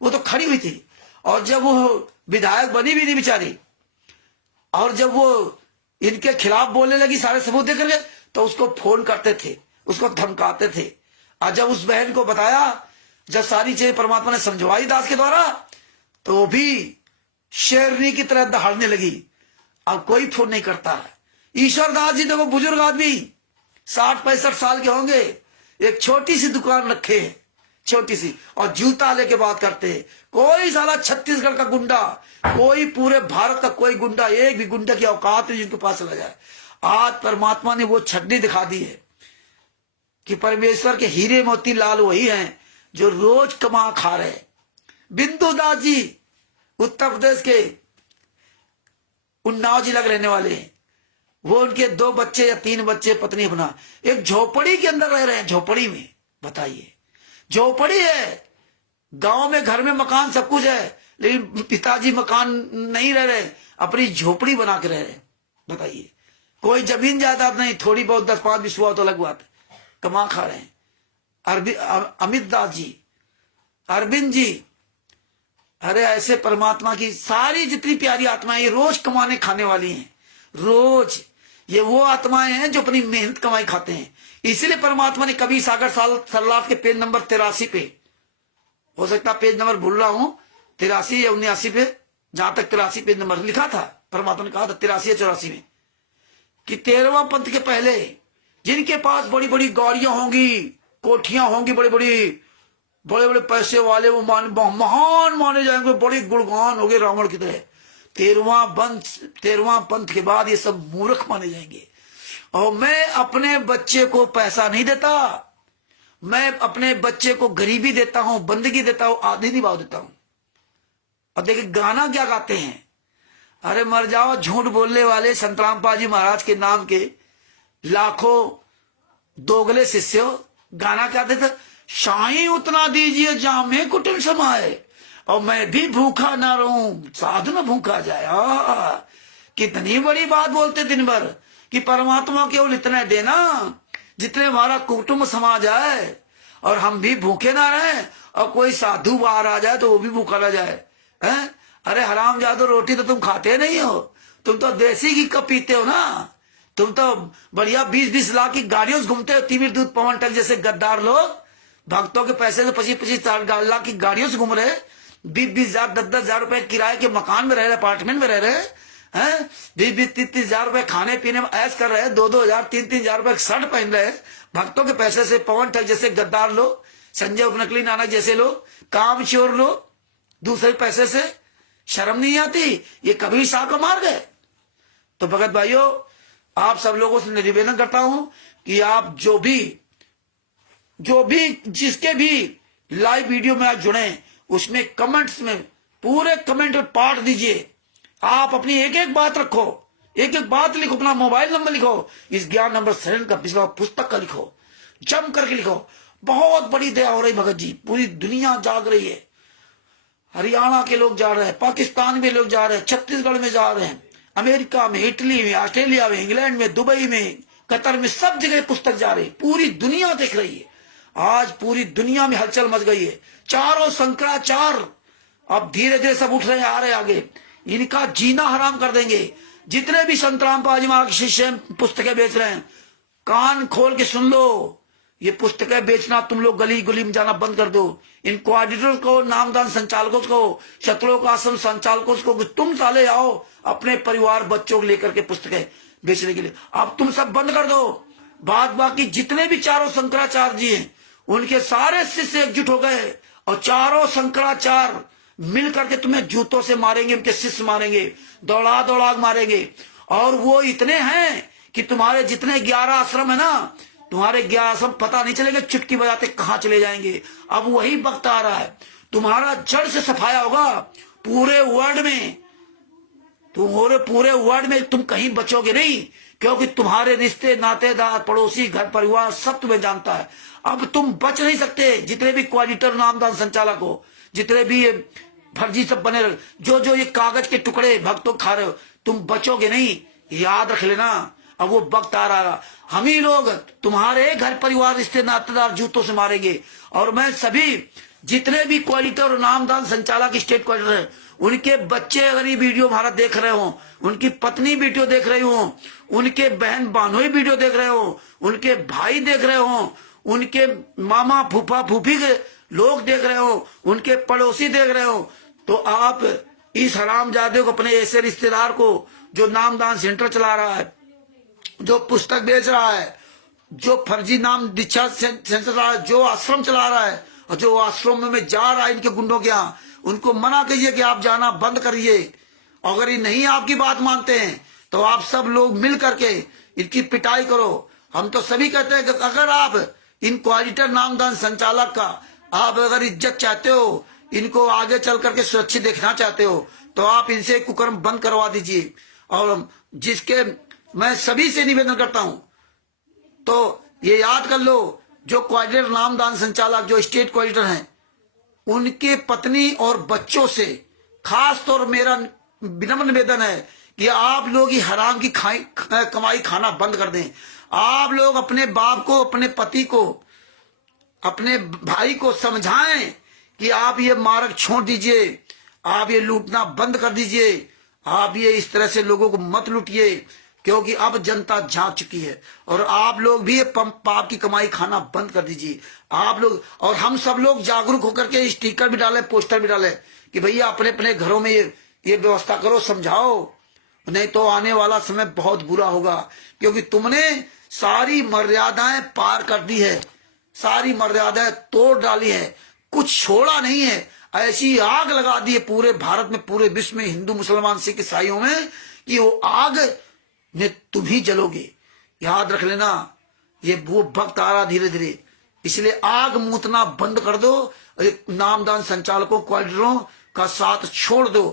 वो तो खड़ी हुई थी, और जब वो विधायक बनी भी नहीं बेचारी, और जब वो इनके खिलाफ बोलने लगी सारे सबूत देकर के, तो उसको फोन करते थे, उसको धमकाते थे। और जब उस बहन को बताया, जब सारी चीजें परमात्मा ने समझवाई दास के द्वारा, तो वो भी शेरनी की तरह दहाड़ने लगी। अब कोई फोन नहीं करता है। ईश्वर दास जी देखो, बुजुर्ग आदमी, 60-65 साल के होंगे, एक छोटी सी दुकान रखे हैं, छोटी सी, और जूता लेके बात करते हैं। कोई साला छत्तीसगढ़ का गुंडा, कोई पूरे भारत का कोई गुंडा, एक भी गुंडा की औकात नहीं जिनके पास चला जाए। आज परमात्मा ने वो छड्डी दिखा दी है कि परमेश्वर के हीरे मोती लाल वही हैं जो रोज कमा खा रहे। बिंदु दास जी उत्तर प्रदेश के उन्नाव जिला के रहने वाले हैं। वो उनके 2 बच्चे या 3 बच्चे, पत्नी अपना, एक झोपड़ी के अंदर रह रहे हैं। झोपड़ी में, बताइए, झोपड़ी है, गांव में घर में मकान सब कुछ है, लेकिन पिताजी मकान नहीं रह रहे, अपनी झोपड़ी बना के रह रहे। बताइए, कोई जमीन जायदाद नहीं, थोड़ी बहुत 10-5 हुआ तो अलग बात है, कमा खा रहे हैं। अमित दास जी, अरविंद जी, अरे ऐसे परमात्मा की सारी जितनी प्यारी आत्माएं रोज कमाने खाने वाली हैं। रोज ये वो आत्माएं हैं जो अपनी मेहनत कमाई खाते हैं। इसीलिए परमात्मा ने कभी सागर सल्लाफ के पेज नंबर 83 पे, हो सकता पेज नंबर भूल रहा हूं, 83 या 79 पे, जहां तक 83 पेज नंबर लिखा था, परमात्मा ने कहा था 83 या 84 में कि 13वां पंथ के पहले जिनके पास बड़ी बड़ी गाड़ियां होंगी, कोठियां होंगी, बड़े बड़े पैसे वाले, वो महान माने जाएंगे, बड़ी गुणगान हो गए रावण की तरह। 13वां पंथ के बाद ये सब मूर्ख माने जाएंगे। और मैं अपने बच्चे को पैसा नहीं देता, मैं अपने बच्चे को गरीबी देता हूं, बंदगी देता हूं, आधी निभाव देता हूं। और देखिए गाना क्या गाते हैं, अरे मर जाओ झूठ बोलने वाले संतरामपाल जी महाराज के नाम के लाखों दोगले शिष्यों। गाना क्या देते, शाही उतना दीजिए जामे कुटिल समाए, और मैं भी भूखा ना रहूं, साधु न भूखा जाए। कितनी बड़ी बात बोलते दिन भर कि परमात्मा केवल इतना देना जितने हमारा कुटुंब समा जाए, और हम भी भूखे ना रहे, और कोई साधु बाहर आ जाए तो वो भी भूखा ना जाए। हैं? अरे हराम जादो, रोटी तो तुम खाते नहीं हो, तुम तो देसी घी कब पीते हो ना। तुम तो बढ़िया 20-20 लाख की गाड़ियों से घूमते हो, तिमिर दूध पवन टक जैसे गद्दार लोग, भक्तों के पैसे से 25-25 लाख की गाड़ियों से घूम रहे, 20-20 हजार 10-10 हजार रुपए किराए के मकान में रह रहे, अपार्टमेंट में रह रहे हैं, 20-20-30 हजार रुपए खाने पीने में ऐश कर रहे हैं, 2-2 हजार 3-3 हजार रुपए शर्ट पहन रहे हैं, भक्तों के पैसे से। पवन ठग जैसे गद्दार लोग, संजय उपनकली नानक जैसे लोग, काम चोर लोग, दूसरे पैसे से शर्म नहीं आती। ये कबीर साहब का मार्ग है। तो भगत भाइयों, आप सब लोगों से निवेदन करता हूं कि आप जो भी जिसके भी लाइव वीडियो में आप जुड़े, उसमें कमेंट्स में पूरे कमेंट पाठ दीजिए। आप अपनी एक एक बात रखो, एक एक बात लिखो, अपना मोबाइल नंबर लिखो, इस ज्ञान नंबर सरण का पिछला पुस्तक का लिखो, जम करके लिखो। बहुत बड़ी दया हो रही भगत जी, पूरी दुनिया जाग रही है। हरियाणा के लोग जा रहे हैं, पाकिस्तान में लोग जा रहे हैं, छत्तीसगढ़ में जा रहे हैं, अमेरिका में, इटली में, ऑस्ट्रेलिया में, इंग्लैंड में, दुबई में, कतर में, सब जगह पुस्तक जा रही है। पूरी दुनिया देख रही है। आज पूरी दुनिया में हलचल मच गई है। चारों शंकराचार्य अब धीरे धीरे सब उठ रहे हैं, आ रहे आगे। इनका जीना हराम कर देंगे। जितने भी संतरामपाल जी महाराज के शिष्य पुस्तकें बेच रहे हैं, कान खोल के सुन लो। ये पुस्तकें बेचना तुम लोग गली गली में जाना बंद कर दो। इन कोऑर्डिनेटर को, नामदान संचालकों को, शत्रुओं का आश्रम संचालकों को, तुम साले आओ अपने परिवार बच्चों को लेकर के पुस्तकें बेचने के लिए। अब तुम सब बंद कर दो। बाकी जितने भी चारों शंकराचार्य जी हैं, उनके सारे शिष्य एकजुट हो गए, और चारों शंकराचार्य मिल करके तुम्हें जूतों से मारेंगे, उनके शिष्य मारेंगे, दौड़ा दौड़ा मारेंगे। और वो इतने हैं कि तुम्हारे जितने 11 आश्रम है ना, तुम्हारे 11 आश्रम पता नहीं चलेगा चुटकी बजाते कहां चले जाएंगे। अब वही वक्त आ रहा है, तुम्हारा जड़ से सफाया होगा। पूरे वर्ल्ड में तुम्हारे पूरे वर्ल्ड में तुम कहीं बचोगे नहीं, क्योंकि तुम्हारे रिश्ते नातेदार पड़ोसी घर परिवार सब तुम्हें जानता है। अब तुम बच नहीं सकते। जितने भी कोऑर्डिनेटर नामदान संचालक हो, जितने भी ये फर्जी सब बने रहे, जो ये कागज के टुकड़े भक्तों खा रहे हो, तुम बचोगे नहीं, याद रख लेना। अब वो वक्त आ रहा, हम ही लोग तुम्हारे घर परिवार रिश्ते नातेदार जूतों से मारेंगे। और मैं सभी जितने भी कोऑर्डिनेटर और नामदान संचालक स्टेट कोऑर्डिनेटर है, उनके बच्चे अगर ये वीडियो हमारा देख रहे हो, उनकी पत्नी वीडियो देख रही हो, उनके बहन बानोई वीडियो देख रहे हो, उनके भाई देख रहे हो, उनके मामा फूफा फूफी के लोग देख रहे हो, उनके पड़ोसी देख रहे हो, तो आप इस हरामजादे को, अपने ऐसे रिश्तेदार को जो नामदान सेंटर चला रहा है, जो पुस्तक बेच रहा है, जो फर्जी नाम दीक्षा सेंटर चला रहा है, जो आश्रम चला रहा है और जो आश्रम में जा रहा है इनके गुंडों के यहाँ, उनको मना कीजिए कि आप जाना बंद करिए। अगर ये नहीं आपकी बात मानते हैं तो आप सब लोग मिल करके इनकी पिटाई करो। हम तो सभी कहते हैं कि अगर आप इन कोऑर्डिनेटर नामदान संचालक का आप अगर इज्जत चाहते हो, इनको आगे चल करके सुरक्षित देखना चाहते हो, तो आप इनसे कुकर्म बंद करवा दीजिए। और जिसके मैं सभी से निवेदन करता हूं, तो ये याद कर लो, जो कोऑर्डिनेटर नामदान संचालक जो स्टेट कोऑर्डिनेटर हैं, उनके पत्नी और बच्चों से खास तौर मेरा विनम्र निवेदन है कि आप लोग ये हराम की कमाई खाना बंद कर दें। आप लोग अपने बाप को, अपने पति को, अपने भाई को समझाएं कि आप ये मार्ग छोड़ दीजिए, आप ये लूटना बंद कर दीजिए, आप ये इस तरह से लोगों को मत लूटिए, क्योंकि अब जनता जाग चुकी है। और आप लोग भी ये पाप की कमाई खाना बंद कर दीजिए। आप लोग और हम सब लोग जागरूक होकर के स्टिकर भी डालें, पोस्टर भी डालें कि भैया अपने अपने घरों में ये व्यवस्था करो, समझाओ, नहीं तो आने वाला समय बहुत बुरा होगा। क्योंकि तुमने सारी मर्यादाएं पार कर दी है, सारी मर्यादाएं तोड़ डाली है, कुछ छोड़ा नहीं है। ऐसी आग लगा दी है पूरे भारत में, पूरे विश्व में, हिंदू मुसलमान सिख ईसाइयों में, कि वो आग ने तुम ही जलोगे। याद रख लेना, ये वो वक्त आ रहा धीरे धीरे, इसलिए आग मूतना बंद कर दो। नामदान संचालकों कोऑर्डिनेटरों का साथ छोड़ दो।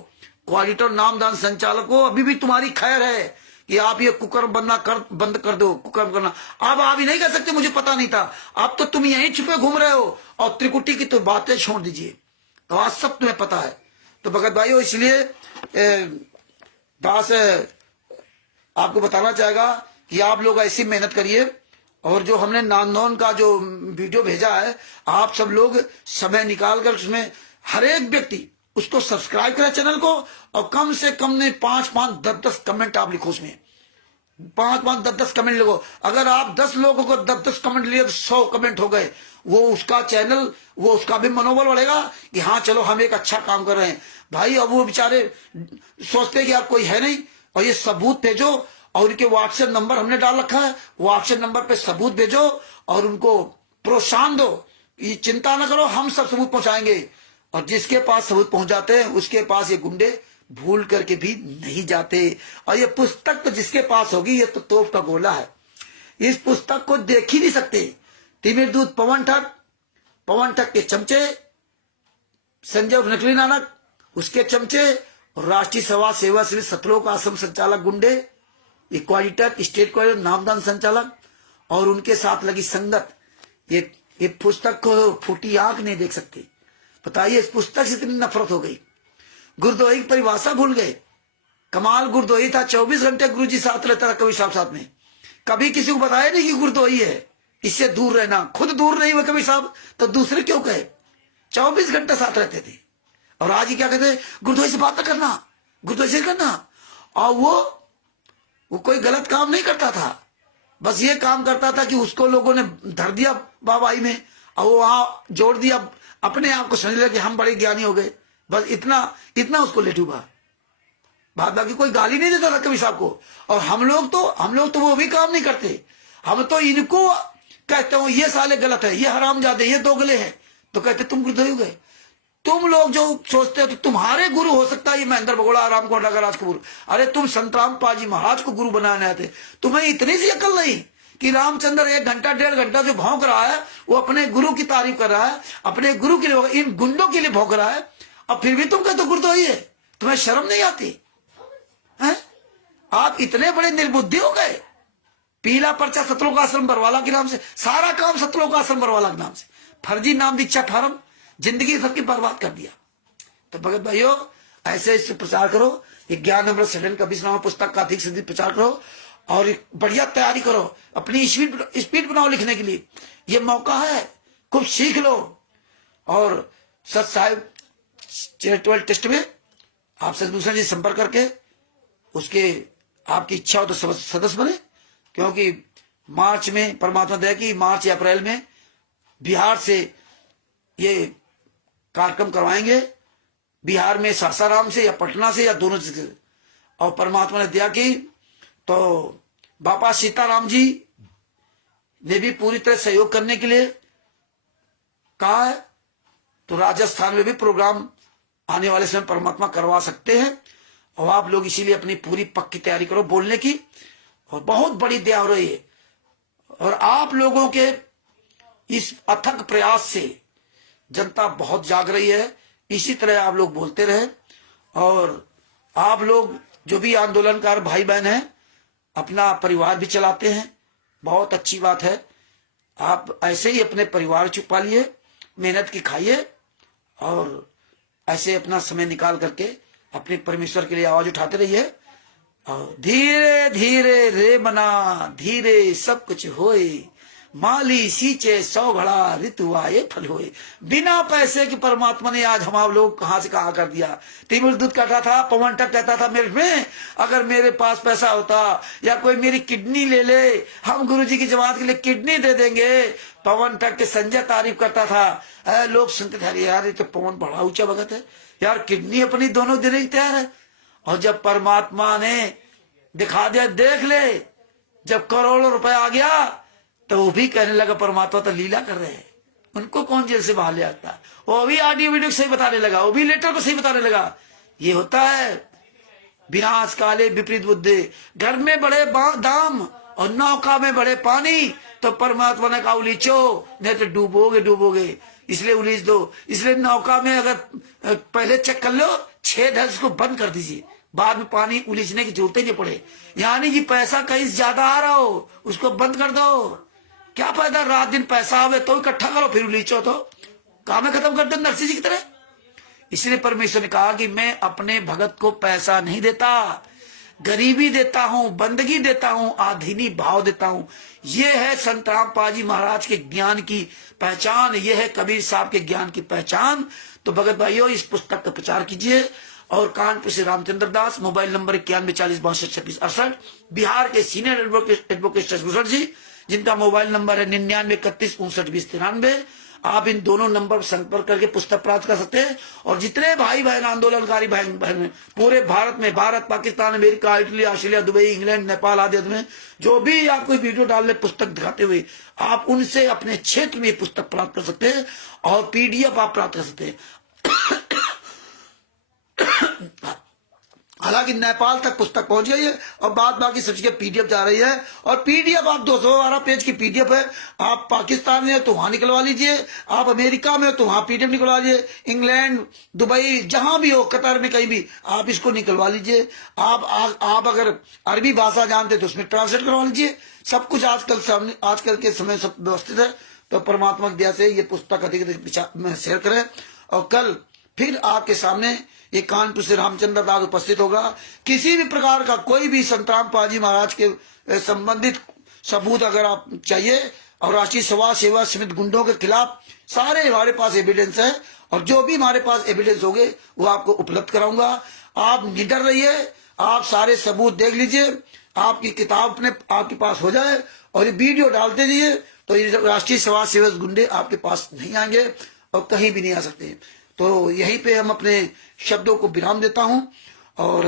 कोऑर्डिनेटर नामदान संचालकों, अभी भी तुम्हारी खैर है कि आप ये कुकर्म बंद कर दो। कुकर्म करना अब आप ही नहीं कर सकते, मुझे पता नहीं था। अब तो तुम यहीं छुपे घूम रहे हो, और त्रिकुटी की तो बातें छोड़ दीजिए, तो आज सब तुम्हें पता है। तो भगत भाइयों, इसलिए दास आपको बताना चाहेगा कि आप लोग ऐसी मेहनत करिए। और जो हमने नांदौन का जो वीडियो भेजा है, आप सब लोग समय निकाल कर उसमें हर एक व्यक्ति उसको सब्सक्राइब करें चैनल को, और कम से कम ने 5-5, 10-10 कमेंट आप लिखो उसमें, 5-5, 10-10 कमेंट लिखो। अगर आप 10 लोगों को 10-10 कमेंट लिए तो 100 कमेंट हो गए। वो उसका चैनल, वो उसका भी मनोबल बढ़ेगा कि हाँ चलो हम एक अच्छा काम कर रहे हैं भाई। अब वो बेचारे सोचते कि यार कोई है नहीं, और ये सबूत भेजो, और उनके व्हाट्सएप नंबर हमने डाल रखा है, व्हाट्सएप नंबर पे सबूत भेजो और उनको प्रोत्साहन दो। ये चिंता ना करो, हम सब सबूत पहुंचाएंगे। और जिसके पास सबूत पहुंच जाते हैं उसके पास ये गुंडे भूल करके भी नहीं जाते। और ये पुस्तक तो जिसके पास होगी, ये तो तोप का गोला है, इस पुस्तक को देख ही नहीं सकते। तिमिर दूत पवन ठग के चमचे, संजय नकली नानक उसके चमचे, और राष्ट्रीय सभा सेवा श्री सतलोक आश्रम संचालक गुंडे, ये कोऑर्डिनेटर स्टेट कोऑर्डिनेटर नामदान संचालक और उनके साथ लगी संगत, ये पुस्तक को फूटी आंख नहीं देख सकती। बताइए, इस पुस्तक से इतनी नफरत हो गई। गुरुद्रोही की परिभाषा भूल गए। कमाल गुरुद्रोही था, 24 घंटे गुरुजी साथ रहता था, कभी साहब साथ में। कभी किसी को बताया नहीं कि गुरुद्रोही है, इससे दूर रहना। खुद दूर नहीं हुए कभी साहब, तो दूसरे क्यों कहे? 24 घंटे साथ रहते थे। और आज ही क्या कहते हैं, गुरुद्रोही से बात करना, गुरुद्रोही से करना। और वो कोई गलत काम नहीं करता था, बस ये काम करता था कि उसको लोगों ने धर दिया बाबाई में, और वो वहां जोड़ दिया, अपने आप को समझ लिया कि हम बड़े ज्ञानी हो गए। बस इतना उसको ले डूबा। बाकी कोई गाली नहीं देता था कभी साहब को। और हम लोग तो वो भी काम नहीं करते। हम तो इनको कहते हो ये साले गलत है, ये हरामजादे, ये दोगले हैं, तो कहते तुम गुरुद्रोही हो गए। तुम लोग जो सोचते हो तो तुम्हारे गुरु हो सकता है ये महेंद्र बगोड़ा, रामकोट राज को गुरु। अरे तुम संत रामपाल जी महाराज को गुरु बनाने आए थे। तुम्हें इतनी सी अकल नहीं कि रामचंद्र 1 घंटा 1.5 घंटा जो भौंक रहा है, वो अपने गुरु की तारीफ कर रहा है, अपने गुरु के लिए, इन गुंडों के लिए भौंक रहा है, और फिर भी तुम कहते हो गुरुद्रोही है। तुम्हें शर्म नहीं आती? हैं? आप इतने बड़े निर्बुद्धि हो गए। पीला पर्चा सतलोक आश्रम बरवाला के नाम से, सारा काम सतलोक आश्रम बरवाला के नाम से, फर्जी नाम दीक्षा फार्म, जिंदगी सबकी बर्बाद कर दिया। तो भगत भाइयों, ऐसे इससे प्रचार करो। ये ज्ञान अमृत सदन का 20वां पुस्तक का अधिक से अधिक प्रचार करो और बढ़िया तैयारी करो, अपनी स्पीड बनाओ लिखने के लिए। ये मौका है, खूब सीख लो। और सत साहिब चैरिटेबल ट्रस्ट में आपसे दूसरा जी संपर्क करके उसके आपकी इच्छा हो तो सदस्य बने, क्योंकि मार्च में परमात्मा दया की मार्च या अप्रैल में बिहार से ये कार्यक्रम करवाएंगे, बिहार में सासाराम से या पटना से या दोनों से। और परमात्मा ने दया की तो बाबा सीताराम जी ने भी पूरी तरह सहयोग करने के लिए कहा है। तो राजस्थान में भी प्रोग्राम आने वाले समय परमात्मा करवा सकते हैं। और आप लोग इसीलिए अपनी पूरी पक्की तैयारी करो बोलने की। और बहुत बड़ी दया हो रही है और आप लोगों के इस अथक प्रयास से जनता बहुत जाग रही है। इसी तरह आप लोग बोलते रहे। और आप लोग जो भी आंदोलनकार भाई बहन हैं, अपना परिवार भी चलाते हैं, बहुत अच्छी बात है। आप ऐसे ही अपने परिवार छुपा लिए, मेहनत की खाइए और ऐसे अपना समय निकाल करके अपने परमेश्वर के लिए आवाज उठाते रहिए। और धीरे धीरे रे मना, धीरे सब कुछ होए, माली सींचे 100 घड़ा, ऋतु आए फल होए। बिना पैसे के परमात्मा ने आज हम लोग कहां से कहां कर दिया। तिमिर दूध कहता था, पवन टक कहता था मेरे में, अगर मेरे पास पैसा होता या कोई मेरी किडनी ले ले, हम गुरुजी की जमात के लिए किडनी दे देंगे। पवन टक के संजय तारीफ करता था, लोग सुनते थे, यार ये तो पवन बड़ा ऊंचा भगत है यार, किडनी अपनी दोनों देने की तैयार है। और जब परमात्मा ने दिखा दिया, देख ले, जब करोड़ों रुपए आ गया तो वो भी कहने लगा परमात्मा तो लीला कर रहे हैं, उनको कौन जेल से बाहर ले आता है। वो भी ऑडियो वीडियो सही बताने लगा, वो भी लेटर को सही बताने लगा। ये होता है विनाश काले विपरीत बुद्धि। घर में बड़े दाम और नौका में बड़े पानी, तो परमात्मा ने कहा उलीचो, नहीं तो डूबोगे डूबोगे, इसलिए उलीच दो। इसलिए नौका में अगर पहले चेक कर लो, छेद है उसको बंद कर दीजिए, बाद में पानी उलीचने की जरूरत ही नहीं पड़े। यानी कि पैसा कहीं ज्यादा आ रहा हो उसको बंद कर दो। क्या फायदा, रात दिन पैसा आवे तो इकट्ठा करो फिर उलीचो, तो काम खत्म कर दो नरसिंह जी की तरह। इसलिए परमेश्वर ने कहा कि मैं अपने भगत को पैसा नहीं देता, गरीबी देता हूं, बंदगी देता हूं, आधीनी भाव देता हूं। ये है संत रामपाल जी महाराज के ज्ञान की पहचान, ये है कबीर साहब के ज्ञान की पहचान। तो भगत भाइयों, इस पुस्तक का प्रचार कीजिए। और कानपुर से रामचंद्र दास, मोबाइल नंबर 9140622668, बिहार के सीनियर एडवोकेट शशभूषण जी, जिनका मोबाइल नंबर है 9931592093। आप इन दोनों नंबर पर संपर्क करके पुस्तक प्राप्त कर सकते हैं। और जितने भाई बहन आंदोलनकारी बहन पूरे भारत में, Bharat, Pakistan, America, Italy, Australia, Dubai, England, Nepal आदि में जो भी आपको वीडियो डाल रहे पुस्तक दिखाते हुए, आप उनसे अपने क्षेत्र में पुस्तक प्राप्त कर सकते हैं और PDF आप प्राप्त कर सकते हैं। हालांकि नेपाल तक पुस्तक पहुंच गई है और बाद बाकी सब चीजें PDF जा रही है। और PDF आप 212 पेज की PDF है। आप पाकिस्तान में हो तो वहां निकलवा लीजिए, आप अमेरिका में हो तो वहां PDF निकलवा लीजिए, इंग्लैंड, दुबई, जहां भी हो, कतर में कहीं भी आप इसको निकलवा लीजिए। आप अगर अरबी भाषा जानते तो उसमें ट्रांसलेट करवा लीजिए। सब कुछ आजकल के समय सब व्यवस्थित है। तो परमात्मा की दया से ये पुस्तक अधिक अधिक शेयर करें। और कल फिर आपके सामने ये कानपुर से रामचंद्र दास उपस्थित होगा। किसी भी प्रकार का कोई भी संत रामपाल जी महाराज के संबंधित सबूत अगर आप चाहिए, और राष्ट्रीय समाज सेवा समिति गुंडों के खिलाफ सारे हमारे पास एविडेंस है। और जो भी हमारे पास एविडेंस होंगे वो आपको उपलब्ध कराऊंगा। आप निडर रहिए, आप सारे सबूत देख लीजिए, आपकी किताब अपने आपके पास हो जाए और ये वीडियो डालते जाइए, तो ये राष्ट्रीय समाज सेवा गुंडे आपके पास नहीं आएंगे और कहीं भी नहीं आ सकते। तो यहीं पे हम अपने शब्दों को विराम देता हूं। और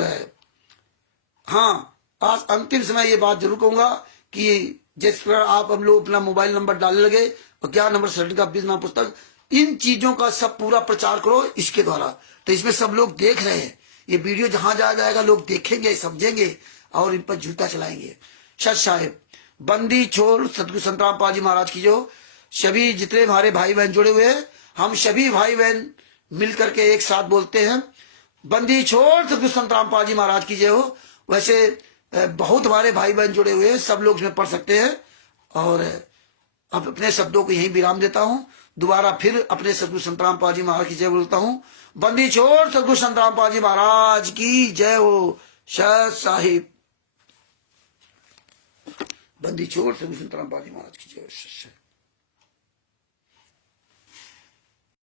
हाँ, आज अंतिम समय ये बात जरूर कहूंगा कि जिस पर आप हम लोग अपना मोबाइल नंबर डालने लगे और ज्ञान नंबर सर्टिफिकेट का 20वां पुस्तक, इन चीजों का सब पूरा प्रचार करो इसके द्वारा। तो इसमें सब लोग देख रहे हैं, ये वीडियो जहां जाएगा लोग देखेंगे, समझेंगे और इन पर जूता चलाएंगे। सच साहेब, बंदी छोड़ सतगुरु संत रामपाल जी महाराज की जो सभी जितने हमारे भाई बहन जुड़े हुए हैं, हम सभी भाई बहन मिलकर के एक साथ बोलते हैं, बंदी छोड़ सतगुरु संत रामपाल जी महाराज की जय हो। वैसे बहुत हमारे भाई बहन जुड़े हुए हैं, सब लोग इसमें पढ़ सकते हैं। और अब अपने शब्दों को यहीं विराम देता हूं। दोबारा फिर अपने सदगुरु संत रामपाल जी महाराज की जय बोलता हूं। बंदी छोड़ सदगुरु संत रामपाल जी महाराज की जय हो। सत साहिब। बंदी छोड़ सदगुरु संत रामपाल जी महाराज की जय हो।